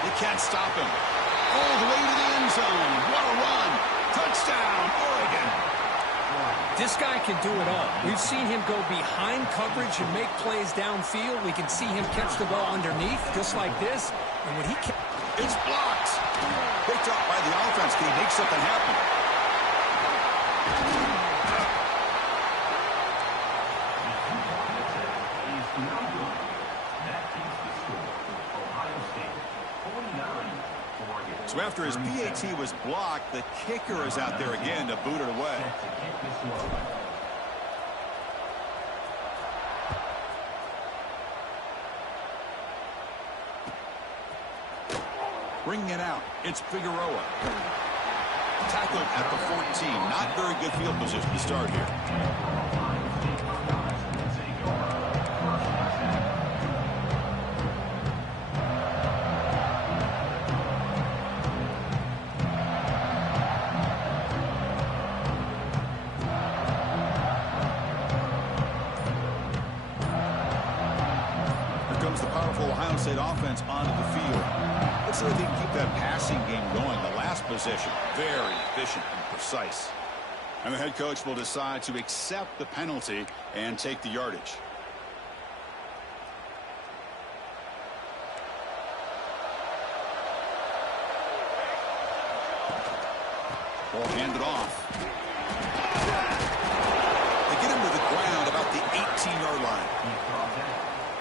They can't stop him. All the way to the end zone. What a run. Touchdown, Oregon. This guy can do it all. We've seen him go behind coverage and make plays downfield. We can see him catch the ball underneath, just like this. And when he it's blocked. Picked up by the offense. Can he make something happen? So after his PAT was blocked, the kicker is out there again to boot it away. Bringing it out, it's Figueroa. Tackled at the 14. Not very good field position to start here. Comes the powerful Ohio State offense onto the field. Let's see if they can keep that passing game going. The last possession, very efficient and precise. And the head coach will decide to accept the penalty and take the yardage. Ball handed off. They get him to the ground about the 18-yard line.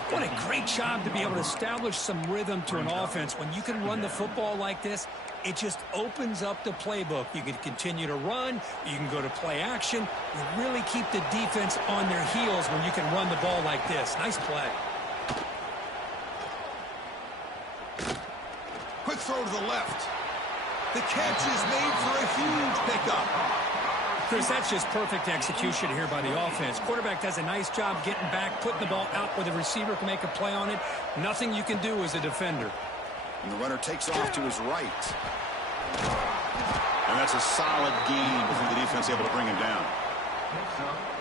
What a great job to be able to establish some rhythm to an offense. When you can run the football like this, it just opens up the playbook. You can continue to run. You can go to play action. You really keep the defense on their heels when you can run the ball like this. Nice play. Quick throw to the left. The catch is made for a huge pickup. Chris, that's just perfect execution here by the offense. Quarterback does a nice job getting back, putting the ball out where the receiver can make a play on it. Nothing you can do as a defender. And the runner takes off to his right. And that's a solid gain before the defense able to bring him down.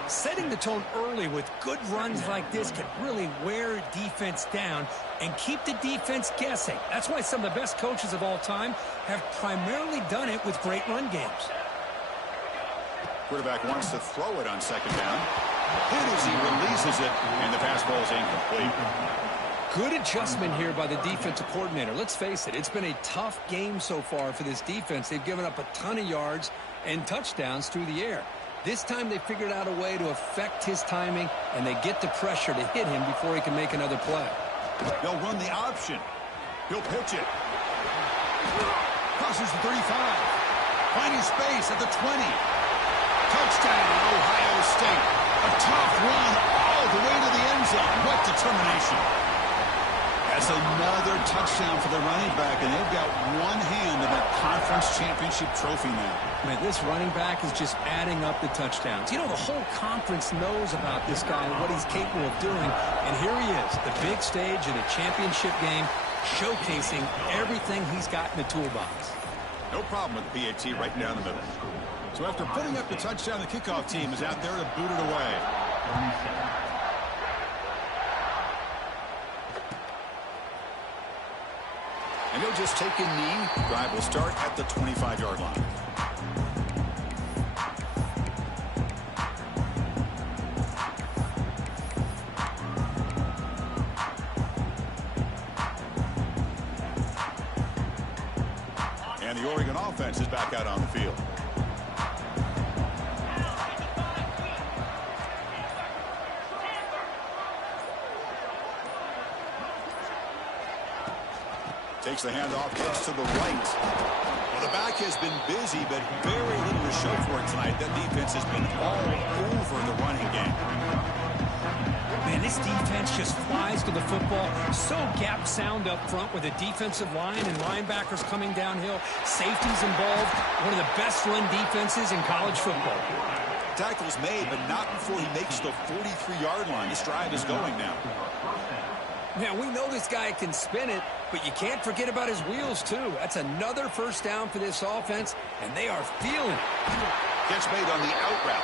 Setting the tone early with good runs like this can really wear defense down and keep the defense guessing. That's why some of the best coaches of all time have primarily done it with great run games. Quarterback wants to throw it on second down. Hit as he releases it, and the pass ball is incomplete. Good adjustment here by the defensive coordinator. Let's face it, it's been a tough game so far for this defense. They've given up a ton of yards and touchdowns through the air. This time they figured out a way to affect his timing, and they get the pressure to hit him before he can make another play. They'll run the option. He'll pitch it. Crosses the 35. Finding space at the 20. Touchdown, Ohio State. A tough run all the way to the end zone. What determination. That's another touchdown for the running back, and they've got one hand in that conference championship trophy now. Man, this running back is just adding up the touchdowns. You know, the whole conference knows about this guy and what he's capable of doing, and here he is, the big stage of the championship game, showcasing everything he's got in the toolbox. No problem with the PAT right down the middle. So after putting up the touchdown, the kickoff team is out there to boot it away. And he'll just take a knee. The drive will start at the 25-yard line. And the Oregon offense is back out on the field. Takes the handoff, gets to the right. Well, the back has been busy, but very little to show for it tonight. That defense has been all over the running game. Man, this defense just flies to the football. So gap sound up front with a defensive line and linebackers coming downhill. Safeties involved. One of the best run defenses in college football. Tackle's made, but not before he makes the 43-yard line. This drive is going now. Now, we know this guy can spin it, but you can't forget about his wheels, too. That's another first down for this offense, and they are feeling it. Catch made on the out route.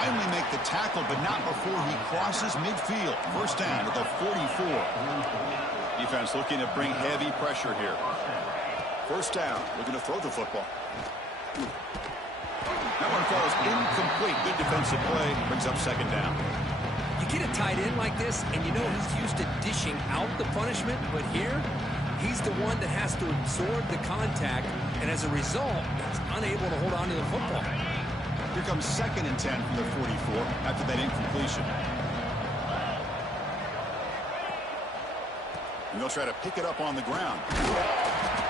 Finally make the tackle, but not before he crosses midfield. First down at the 44. Defense looking to bring heavy pressure here. First down, looking to throw the football. That one falls incomplete. Good defensive play. Brings up second down. You get a tight end like this, and you know he's used to dishing out the punishment, but here, he's the one that has to absorb the contact, and as a result, he's unable to hold on to the football. Here comes 2nd and 10 from the 44 after that incompletion. And they'll try to pick it up on the ground.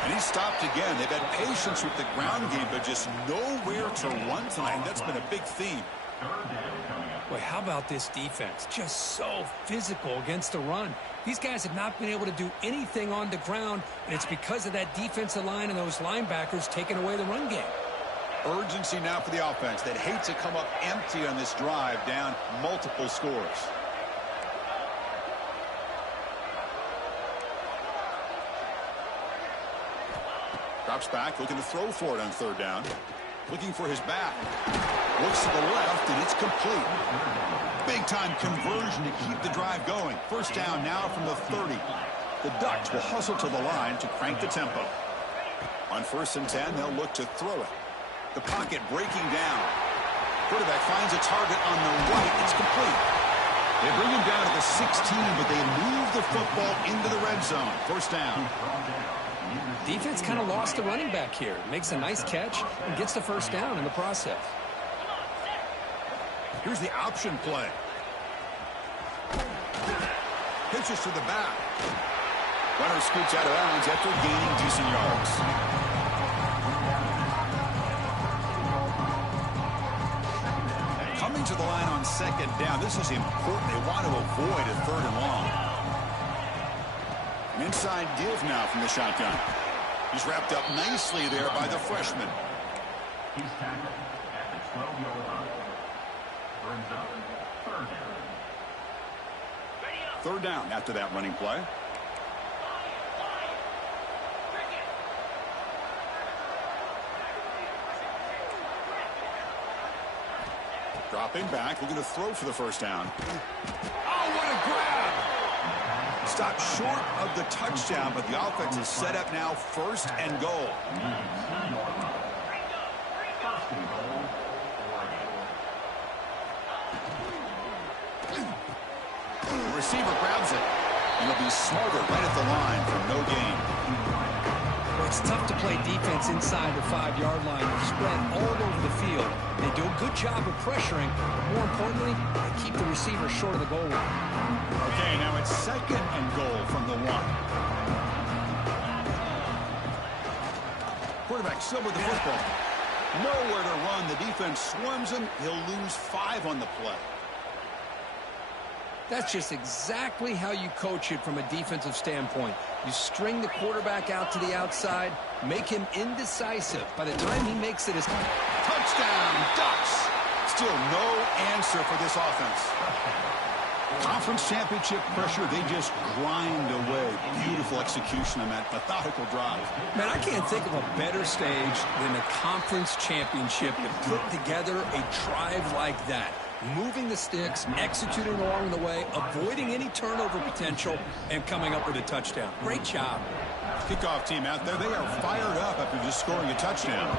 And he's stopped again. They've had patience with the ground game, but just nowhere to run tonight. That's been a big theme. Boy, how about this defense? Just so physical against the run. These guys have not been able to do anything on the ground, and it's because of that defensive line and those linebackers taking away the run game. Urgency now for the offense. They'd hate to come up empty on this drive, down multiple scores. Drops back, looking to throw for it on 3rd down. Looking for his back. Looks to the left, and it's complete. Big-time conversion to keep the drive going. 1st down now from the 30. The Ducks will hustle to the line to crank the tempo. On 1st and 10, they'll look to throw it. The pocket breaking down. Quarterback finds a target on the right. It's complete. They bring him down to the 16, but they move the football into the red zone. 1st down. Defense kind of lost the running back here. Makes a nice catch and gets the 1st down in the process. Here's the option play. Pitches to the back. Runner scoots out of bounds after gaining decent yards. Coming to the line on 2nd down. This is important. They want to avoid a 3rd and long. An inside give now from the shotgun. He's wrapped up nicely there by the freshman. He's tackled at the 12-yard line. Brings up 3rd down. 3rd down after that running play. Dropping back, looking to throw for the 1st down. Oh, what a grab! Stopped short of the touchdown, but the offense is set up now 1st and goal. The receiver grabs it, and he'll be smarter right at the line for no gain. Well, it's tough to play defense inside the 5-yard line. They're spread all over the field. They do a good job of pressuring, but more importantly, they keep the receiver short of the goal line. Okay, now it's 2nd and goal from the 1. Quarterback still with the football. Nowhere to run. The defense swarms him. He'll lose 5 on the play. That's just exactly how you coach it from a defensive standpoint. You string the quarterback out to the outside, make him indecisive. By the time he makes it, it's touchdown, Ducks. Still no answer for this offense. Conference championship pressure, they just grind away. Beautiful execution on that methodical drive. Man, I can't think of a better stage than the conference championship to put together a drive like that. Moving the sticks, executing along the way, avoiding any turnover potential, and coming up with a touchdown. Great job. Kickoff team out there, they are fired up after just scoring a touchdown.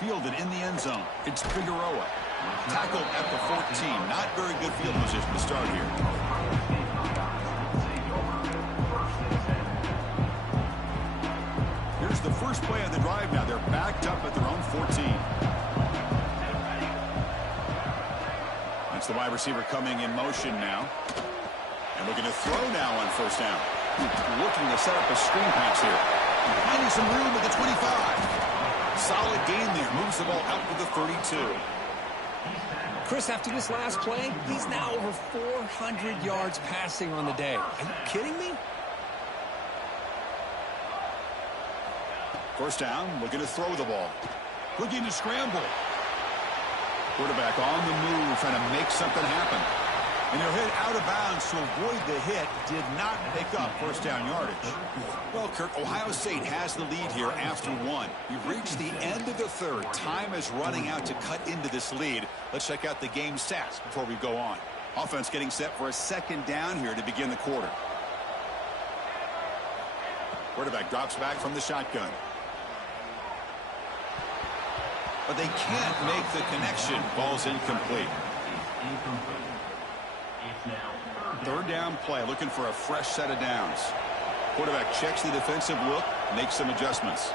Fielded in the end zone. It's Figueroa. Tackled at the 14. Not very good field position to start here. Here's the first play of the drive now. They're backed up at their own 14. That's the wide receiver coming in motion now. And looking to throw now on 1st down. Looking to set up a screen pass here. Finding some room at the 25. Solid gain there. Moves the ball out to the 32. Chris, after this last play, he's now over 400 yards passing on the day. Are you kidding me? 1st down, looking to throw the ball. Looking to scramble. Quarterback on the move, trying to make something happen. And he'll hit out of bounds to avoid the hit. Did not pick up 1st down yardage. Well, Kirk, Ohio State has the lead here after 1. We've reached the end of the 3rd. Time is running out to cut into this lead. Let's check out the game stats before we go on. Offense getting set for a 2nd down here to begin the quarter. Quarterback drops back from the shotgun. But they can't make the connection. Ball's incomplete. 3rd down play, looking for a fresh set of downs. Quarterback checks the defensive look, makes some adjustments.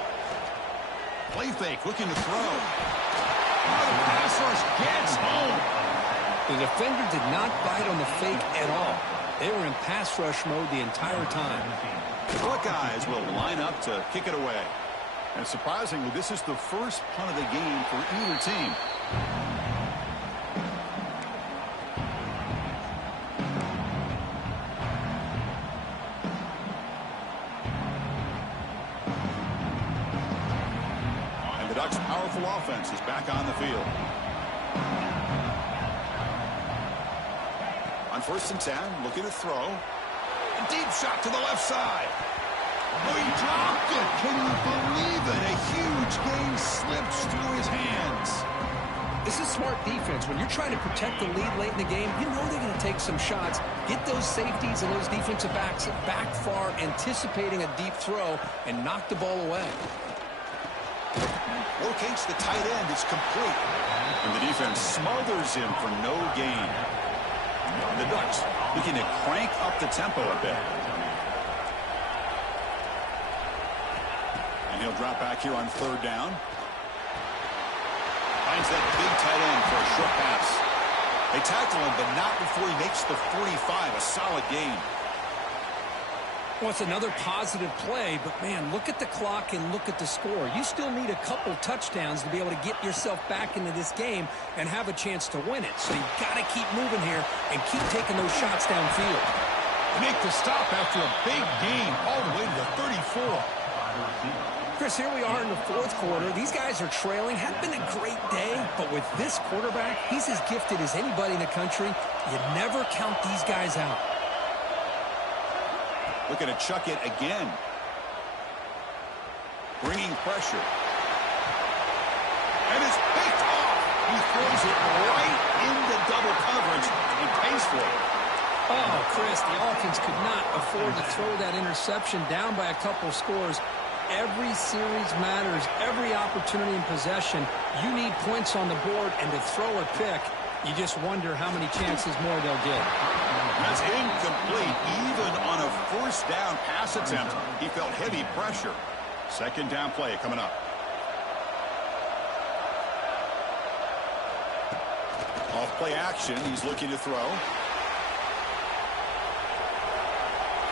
Play fake, looking to throw. Oh, the pass rush gets home. The defender did not bite on the fake at all. They were in pass rush mode the entire time. The Buckeyes will line up to kick it away. And surprisingly, this is the first punt of the game for either team. And the Ducks' powerful offense is back on the field. On 1st and 10, looking to throw. A deep shot to the left side. Oh, he dropped it. Can you believe it? A huge gain slips through his hands. This is smart defense. When you're trying to protect the lead late in the game, you know they're going to take some shots, get those safeties and those defensive backs back far, anticipating a deep throw, and knock the ball away. Locates the tight end. It's complete. And the defense smothers him for no gain. And the Ducks looking to crank up the tempo a bit. And he'll drop back here on 3rd down. Finds that big tight end for a short pass. They tackle him, but not before he makes the 45. A solid gain. Well, it's another positive play, but, man, look at the clock and look at the score. You still need a couple touchdowns to be able to get yourself back into this game and have a chance to win it. So you've got to keep moving here and keep taking those shots downfield. Make the stop after a big gain all the way to the 34. Chris, here we are in the 4th quarter. These guys are trailing. Had been a great day, but with this quarterback, he's as gifted as anybody in the country. You never count these guys out. Looking to chuck it again. Bringing pressure. And it's picked off. He throws it right into double coverage and pays for it. Oh, Chris, the offense could not afford to throw that interception down by a couple scores. Every series matters. Every opportunity in possession. You need points on the board, and to throw a pick, you just wonder how many chances more they'll get. That's incomplete. Even on a 1st down pass attempt, he felt heavy pressure. 2nd down play coming up. Off play action. He's looking to throw.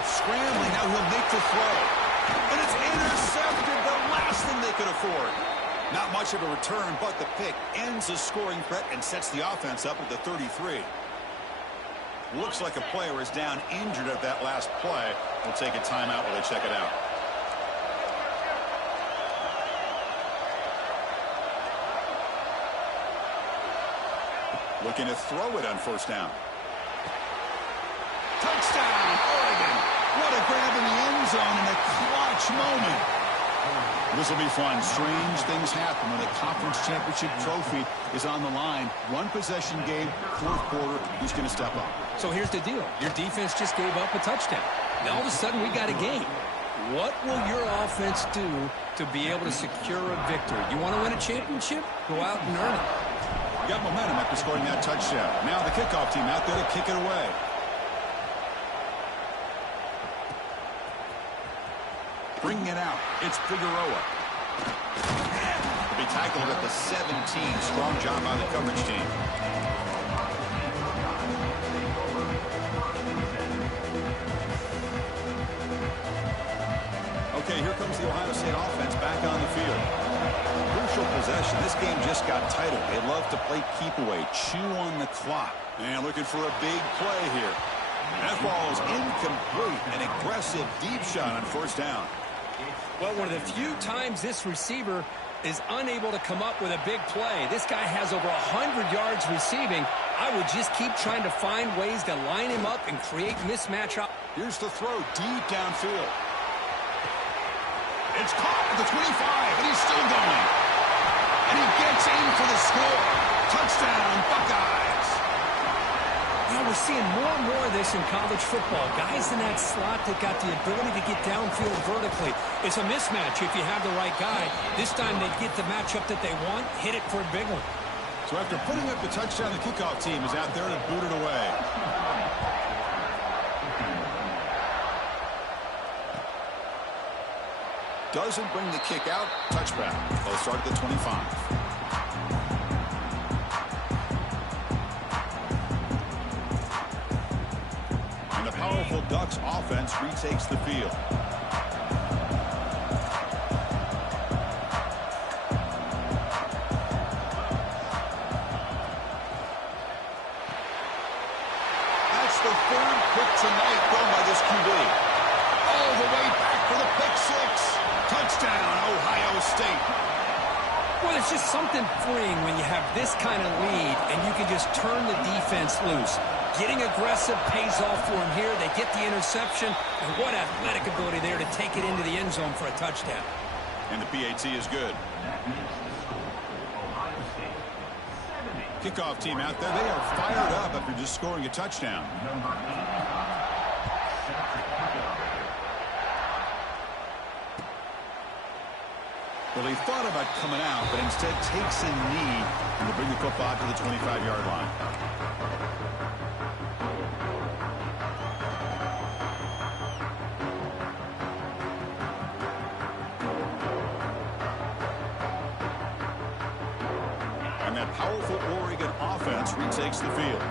Scrambling. Now he'll make the throw. And it's intercepted. The last thing they could afford. Not much of a return, but the pick ends the scoring threat and sets the offense up at the 33. Looks like a player is down injured at that last play. We'll take a timeout while they check it out. Looking to throw it on 1st down. Touchdown, Oregon. What a grab in the end zone in a clutch moment. This will be fun. Strange things happen when the conference championship trophy is on the line. 1 possession game, 4th quarter. Who's going to step up? So here's the deal. Your defense just gave up a touchdown. Now all of a sudden we got a game. What will your offense do to be able to secure a victory? You want to win a championship? Go out and earn it. Got momentum after scoring that touchdown. Now the kickoff team out there to kick it away. Bringing it out. It's Figueroa. He'll be tackled at the 17. Strong job by the coverage team. Okay, here comes the Ohio State offense back on the field. Crucial possession. This game just got tighter. They love to play keep away, chew on the clock. And looking for a big play here. That ball is incomplete. An aggressive deep shot on 1st down. Well, one of the few times this receiver is unable to come up with a big play. This guy has over 100 yards receiving. I would just keep trying to find ways to line him up and create mismatch. Here's the throw deep downfield. It's caught at the 25, and he's still going. And he gets in for the score. Touchdown, Buckeyes. Now we're seeing more and more of this in college football. Guys in that slot that got the ability to get downfield vertically. It's a mismatch if you have the right guy. This time they get the matchup that they want, hit it for a big one. So after putting up the touchdown, the kickoff team is out there to boot it away. Doesn't bring the kick out. Touchback. They'll start at the 25. And the powerful Ducks offense retakes the field. That's the third pick tonight thrown by this QB. All the way back for the pick six. Touchdown, Ohio State. Well, it's just something freeing when you have this kind of lead and you can just turn the defense loose. Getting aggressive pays off for them here. They get the interception, and what athletic ability there to take it into the end zone for a touchdown. And the PAT is good. Kickoff team out there, they are fired up after just scoring a touchdown. Well, he thought about coming out, but instead takes a knee and to bring the football to the 25-yard line. And that powerful Oregon offense retakes the field.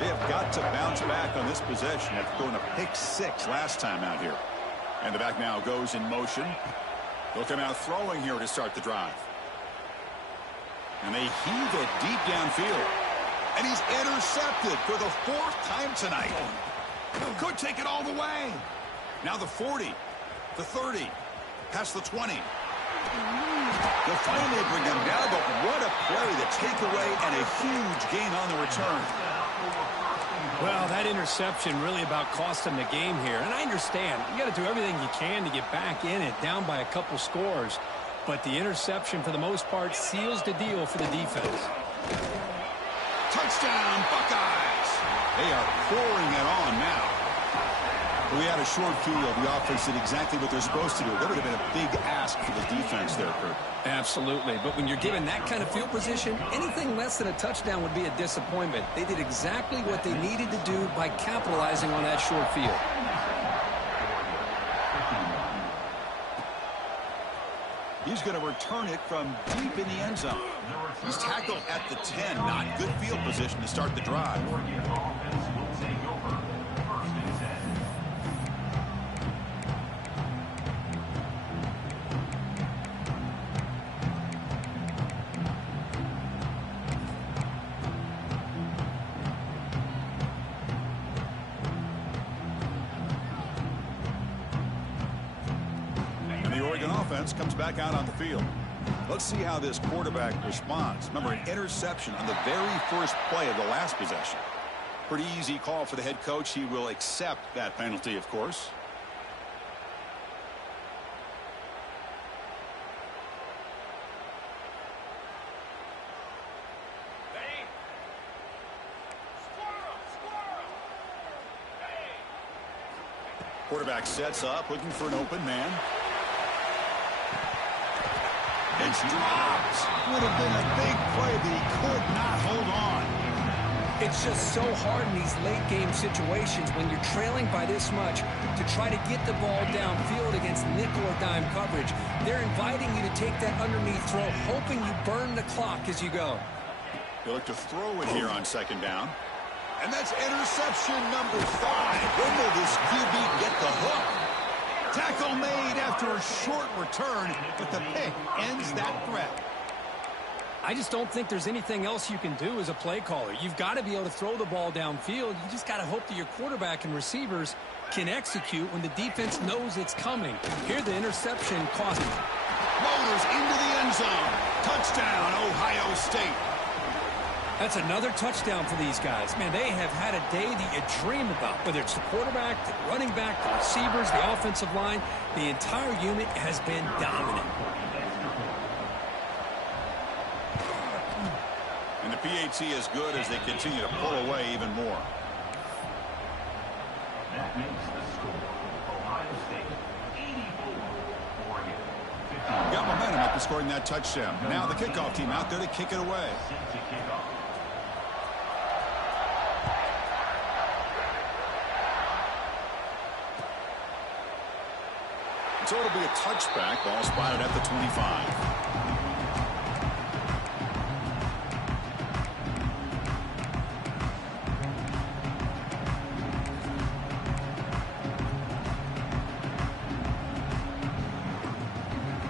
They have got to bounce back on this possession after throwing a pick six last time out here. And the back now goes in motion. They'll come out throwing here to start the drive. And they heave it deep downfield. And he's intercepted for the fourth time tonight. Could take it all the way. Now the 40, the 30, past the 20. They'll finally bring him down, but what a play, the takeaway, and a huge gain on the return. Well, that interception really about cost them the game here. And I understand. You got to do everything you can to get back in it, down by a couple scores. But the interception, for the most part, seals the deal for the defense. Touchdown, Buckeyes! They are pouring it on now. We had a short field. The offense did exactly what they're supposed to do. That would have been a big ask for the defense there, Kurt. Absolutely. But when you're given that kind of field position, anything less than a touchdown would be a disappointment. They did exactly what they needed to do by capitalizing on that short field. He's going to return it from deep in the end zone. He's tackled at the 10. Not good field position to start the drive. Comes back out on the field. Let's see how this quarterback responds. Remember, an interception on the very first play of the last possession. Pretty easy call for the head coach. He will accept that penalty, of course. Quarterback sets up, looking for an open man. It's dropped. Would have been a big play, but he could not hold on. It's just so hard in these late-game situations when you're trailing by this much to try to get the ball downfield against nickel or dime coverage. They're inviting you to take that underneath throw, hoping you burn the clock as you go. They look to throw it here on second down. And that's interception number 5. When will this QB get the hook? Tackle made after a short return, but the pick ends that threat. I just don't think there's anything else you can do as a play caller. You've got to be able to throw the ball downfield. You just got to hope that your quarterback and receivers can execute when the defense knows it's coming. Here, the interception cost him. Motors into the end zone. Touchdown, Ohio State. That's another touchdown for these guys. Man, they have had a day that you dream about. Whether it's the quarterback, the running back, the receivers, the offensive line, the entire unit has been dominant. And the PAT is good as they continue to pull away even more. That makes the score Ohio State 84, Oregon 50. Got momentum after scoring that touchdown. Now the kickoff team out there to kick it away. Set to kick off. So it'll be a touchback. Ball spotted at the 25.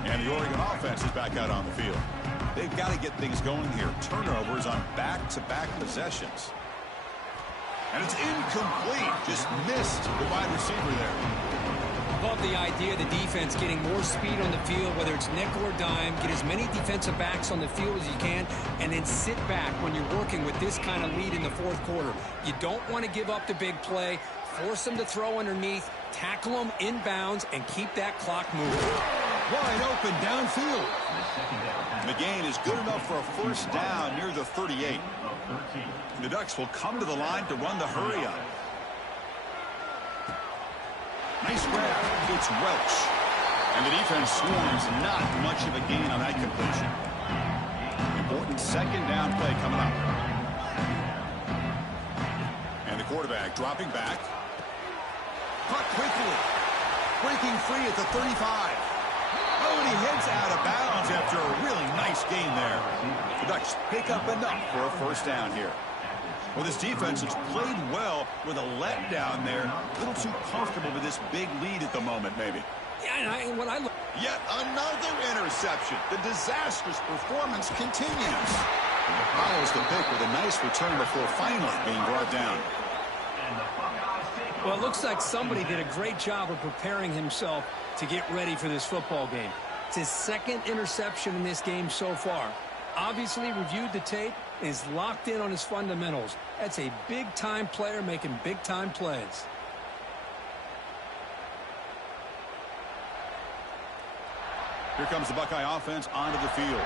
And the Oregon offense is back out on the field. They've got to get things going here. Turnovers on back-to-back possessions. And it's incomplete. Just missed the wide receiver there. Love the idea of the defense getting more speed on the field, whether it's nickel or dime. Get as many defensive backs on the field as you can, and then sit back when you're working with this kind of lead in the fourth quarter. You don't want to give up the big play. Force them to throw underneath, tackle them inbounds, and keep that clock moving. Wide open downfield. The gain is good enough for a first down near the 38. The Ducks will come to the line to run the hurry up. Nice grab. It's Welch. And the defense swarms. Not much of a gain on that completion. Important second down play coming up. And the quarterback dropping back. Caught quickly. Breaking free at the 35. Oh, and he heads out of bounds after a really nice gain there. The Ducks pick up enough for a first down here. Well, this defense has played well with a letdown there. A little too comfortable with this big lead at the moment, maybe. Yeah, and when I look... Yet another interception. The disastrous performance continues. Follows the pick with a nice return before finally being brought down. Well, it looks like somebody did a great job of preparing himself to get ready for this football game. It's his second interception in this game so far. Obviously reviewed the tape, is locked in on his fundamentals. That's a big-time player making big-time plays. Here comes the Buckeye offense onto the field.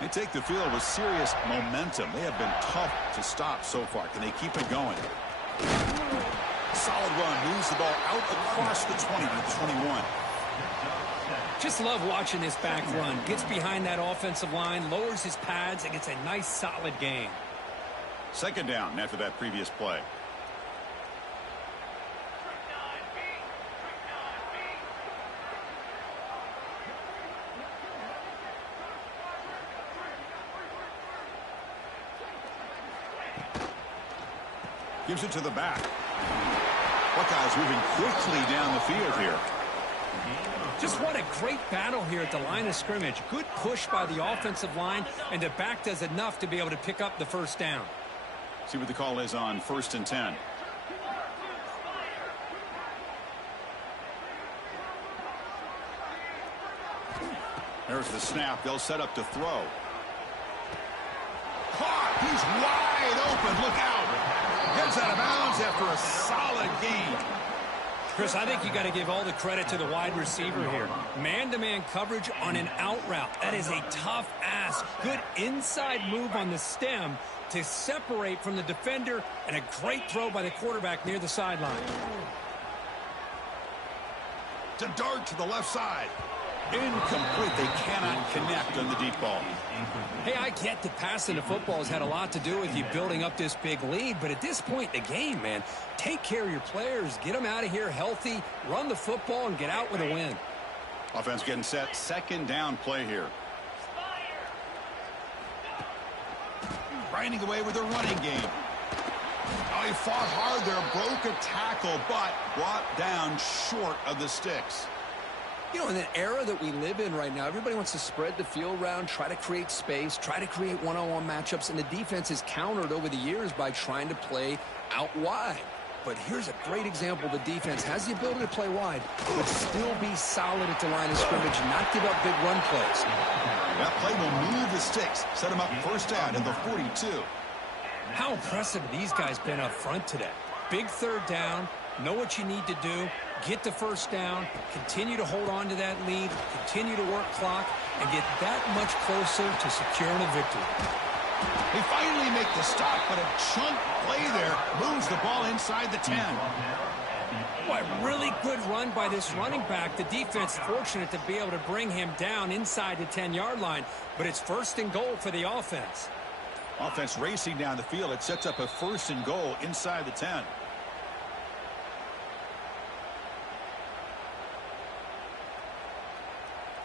They take the field with serious momentum. They have been tough to stop so far. Can they keep it going? Solid run. Moves the ball out across the 20 to the 21. Just love watching this back run. Gets behind that offensive line, lowers his pads, and gets a nice solid gain. Second down after that previous play. Gives it to the back. Buckeyes moving quickly down the field here. Just what a great battle here at the line of scrimmage. Good push by the offensive line, and the back does enough to be able to pick up the first down. See what the call is on 1st and 10. There's the snap. They'll set up to throw. Caught. He's wide open. Look out. Gets out of bounds after a solid gain. Chris, I think you got to give all the credit to the wide receiver here. Man-to-man coverage on an out route. That is a tough ask. Good inside move on the stem to separate from the defender, and a great throw by the quarterback near the sideline. To dart to the left side. Incomplete. They cannot connect on the deep ball. Hey, I get that passing the football has had a lot to do with you building up this big lead, but at this point in the game, man, take care of your players, get them out of here healthy, run the football, and get out with a win. Offense getting set. Second down play here. Grinding away with the running game. Oh, he fought hard there, broke a tackle, but brought down short of the sticks. You know, in the era that we live in right now, everybody wants to spread the field around, try to create space, try to create one-on-one matchups, and the defense is countered over the years by trying to play out wide. But here's a great example. The defense has the ability to play wide, but still be solid at the line of scrimmage, not give up big run plays. That play will move the sticks, set them up first down at the 42. How impressive have these guys been up front today? Big third down, know what you need to do, get the first down, continue to hold on to that lead, continue to work clock, and get that much closer to securing a victory. They finally make the stop, but a chunk play there moves the ball inside the 10. Boy, really good run by this running back. The defense fortunate to be able to bring him down inside the 10-yard line, but it's first and goal for the offense. Offense racing down the field. It sets up a first and goal inside the 10.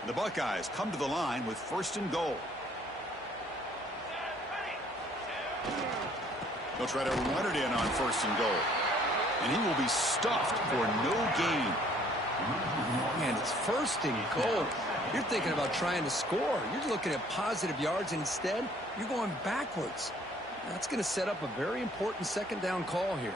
The Buckeyes come to the line with 1st and goal. He'll try to run it in on 1st and goal. And he will be stuffed for no gain. Man, it's 1st and goal. You're thinking about trying to score. You're looking at positive yards. Instead, you're going backwards. That's going to set up a very important 2nd down call here.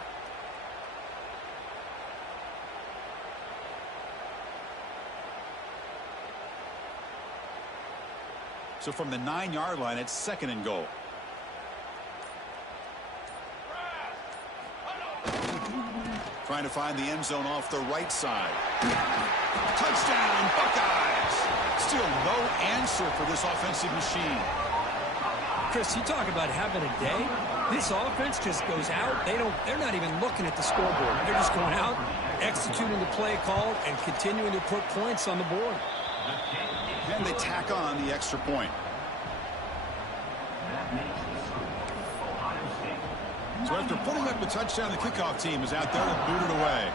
So from the 9-yard line, it's 2nd and goal. Trying to find the end zone off the right side. Touchdown, Buckeyes! Still no answer for this offensive machine. Chris, you talk about having a day. This offense just goes out. They're not even looking at the scoreboard. They're just going out, executing the play called, and continuing to put points on the board. And they tack on the extra point. So after putting up the touchdown, the kickoff team is out there to boot it away.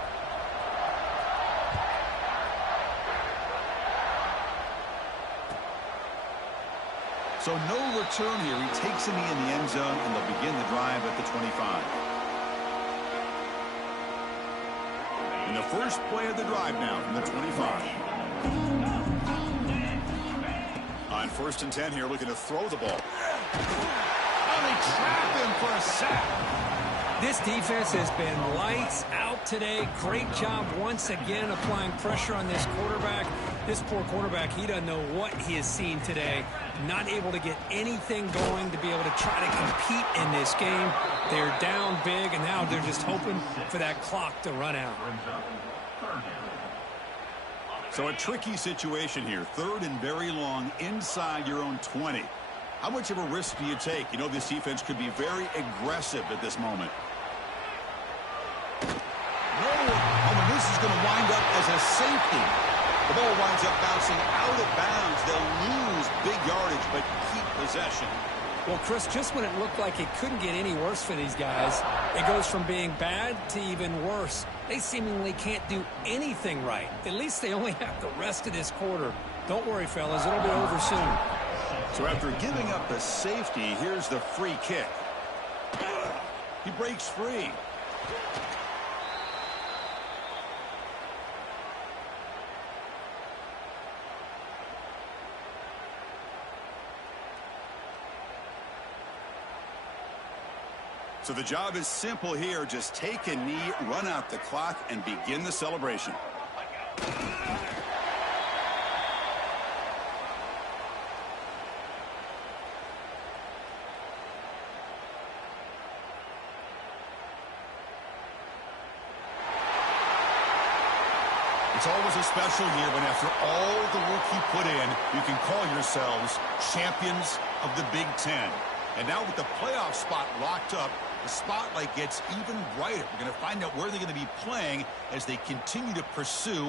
So no return here. He takes a knee in the end zone, and they'll begin the drive at the 25. In the first play of the drive now from the 25. On 1st and 10 here, looking to throw the ball. Oh, they trap him for a sack. This defense has been lights out today. Great job once again applying pressure on this quarterback. This poor quarterback, he doesn't know what he has seen today. Not able to get anything going to be able to try to compete in this game. They're down big, and now they're just hoping for that clock to run out. So a tricky situation here. 3rd and very long inside your own 20. How much of a risk do you take? You know this defense could be very aggressive at this moment. No, and this is going to wind up as a safety. The ball winds up bouncing out of bounds. They'll lose big yardage, but keep possession. Well, Chris, just when it looked like it couldn't get any worse for these guys, it goes from being bad to even worse. They seemingly can't do anything right. At least they only have the rest of this quarter. Don't worry, fellas. It'll be over soon. So after giving up the safety, here's the free kick. He breaks free. So the job is simple here. Just take a knee, run out the clock, and begin the celebration. It's always a special year when after all the work you put in, you can call yourselves champions of the Big Ten. And now with the playoff spot locked up, the spotlight gets even brighter. We're going to find out where they're going to be playing as they continue to pursue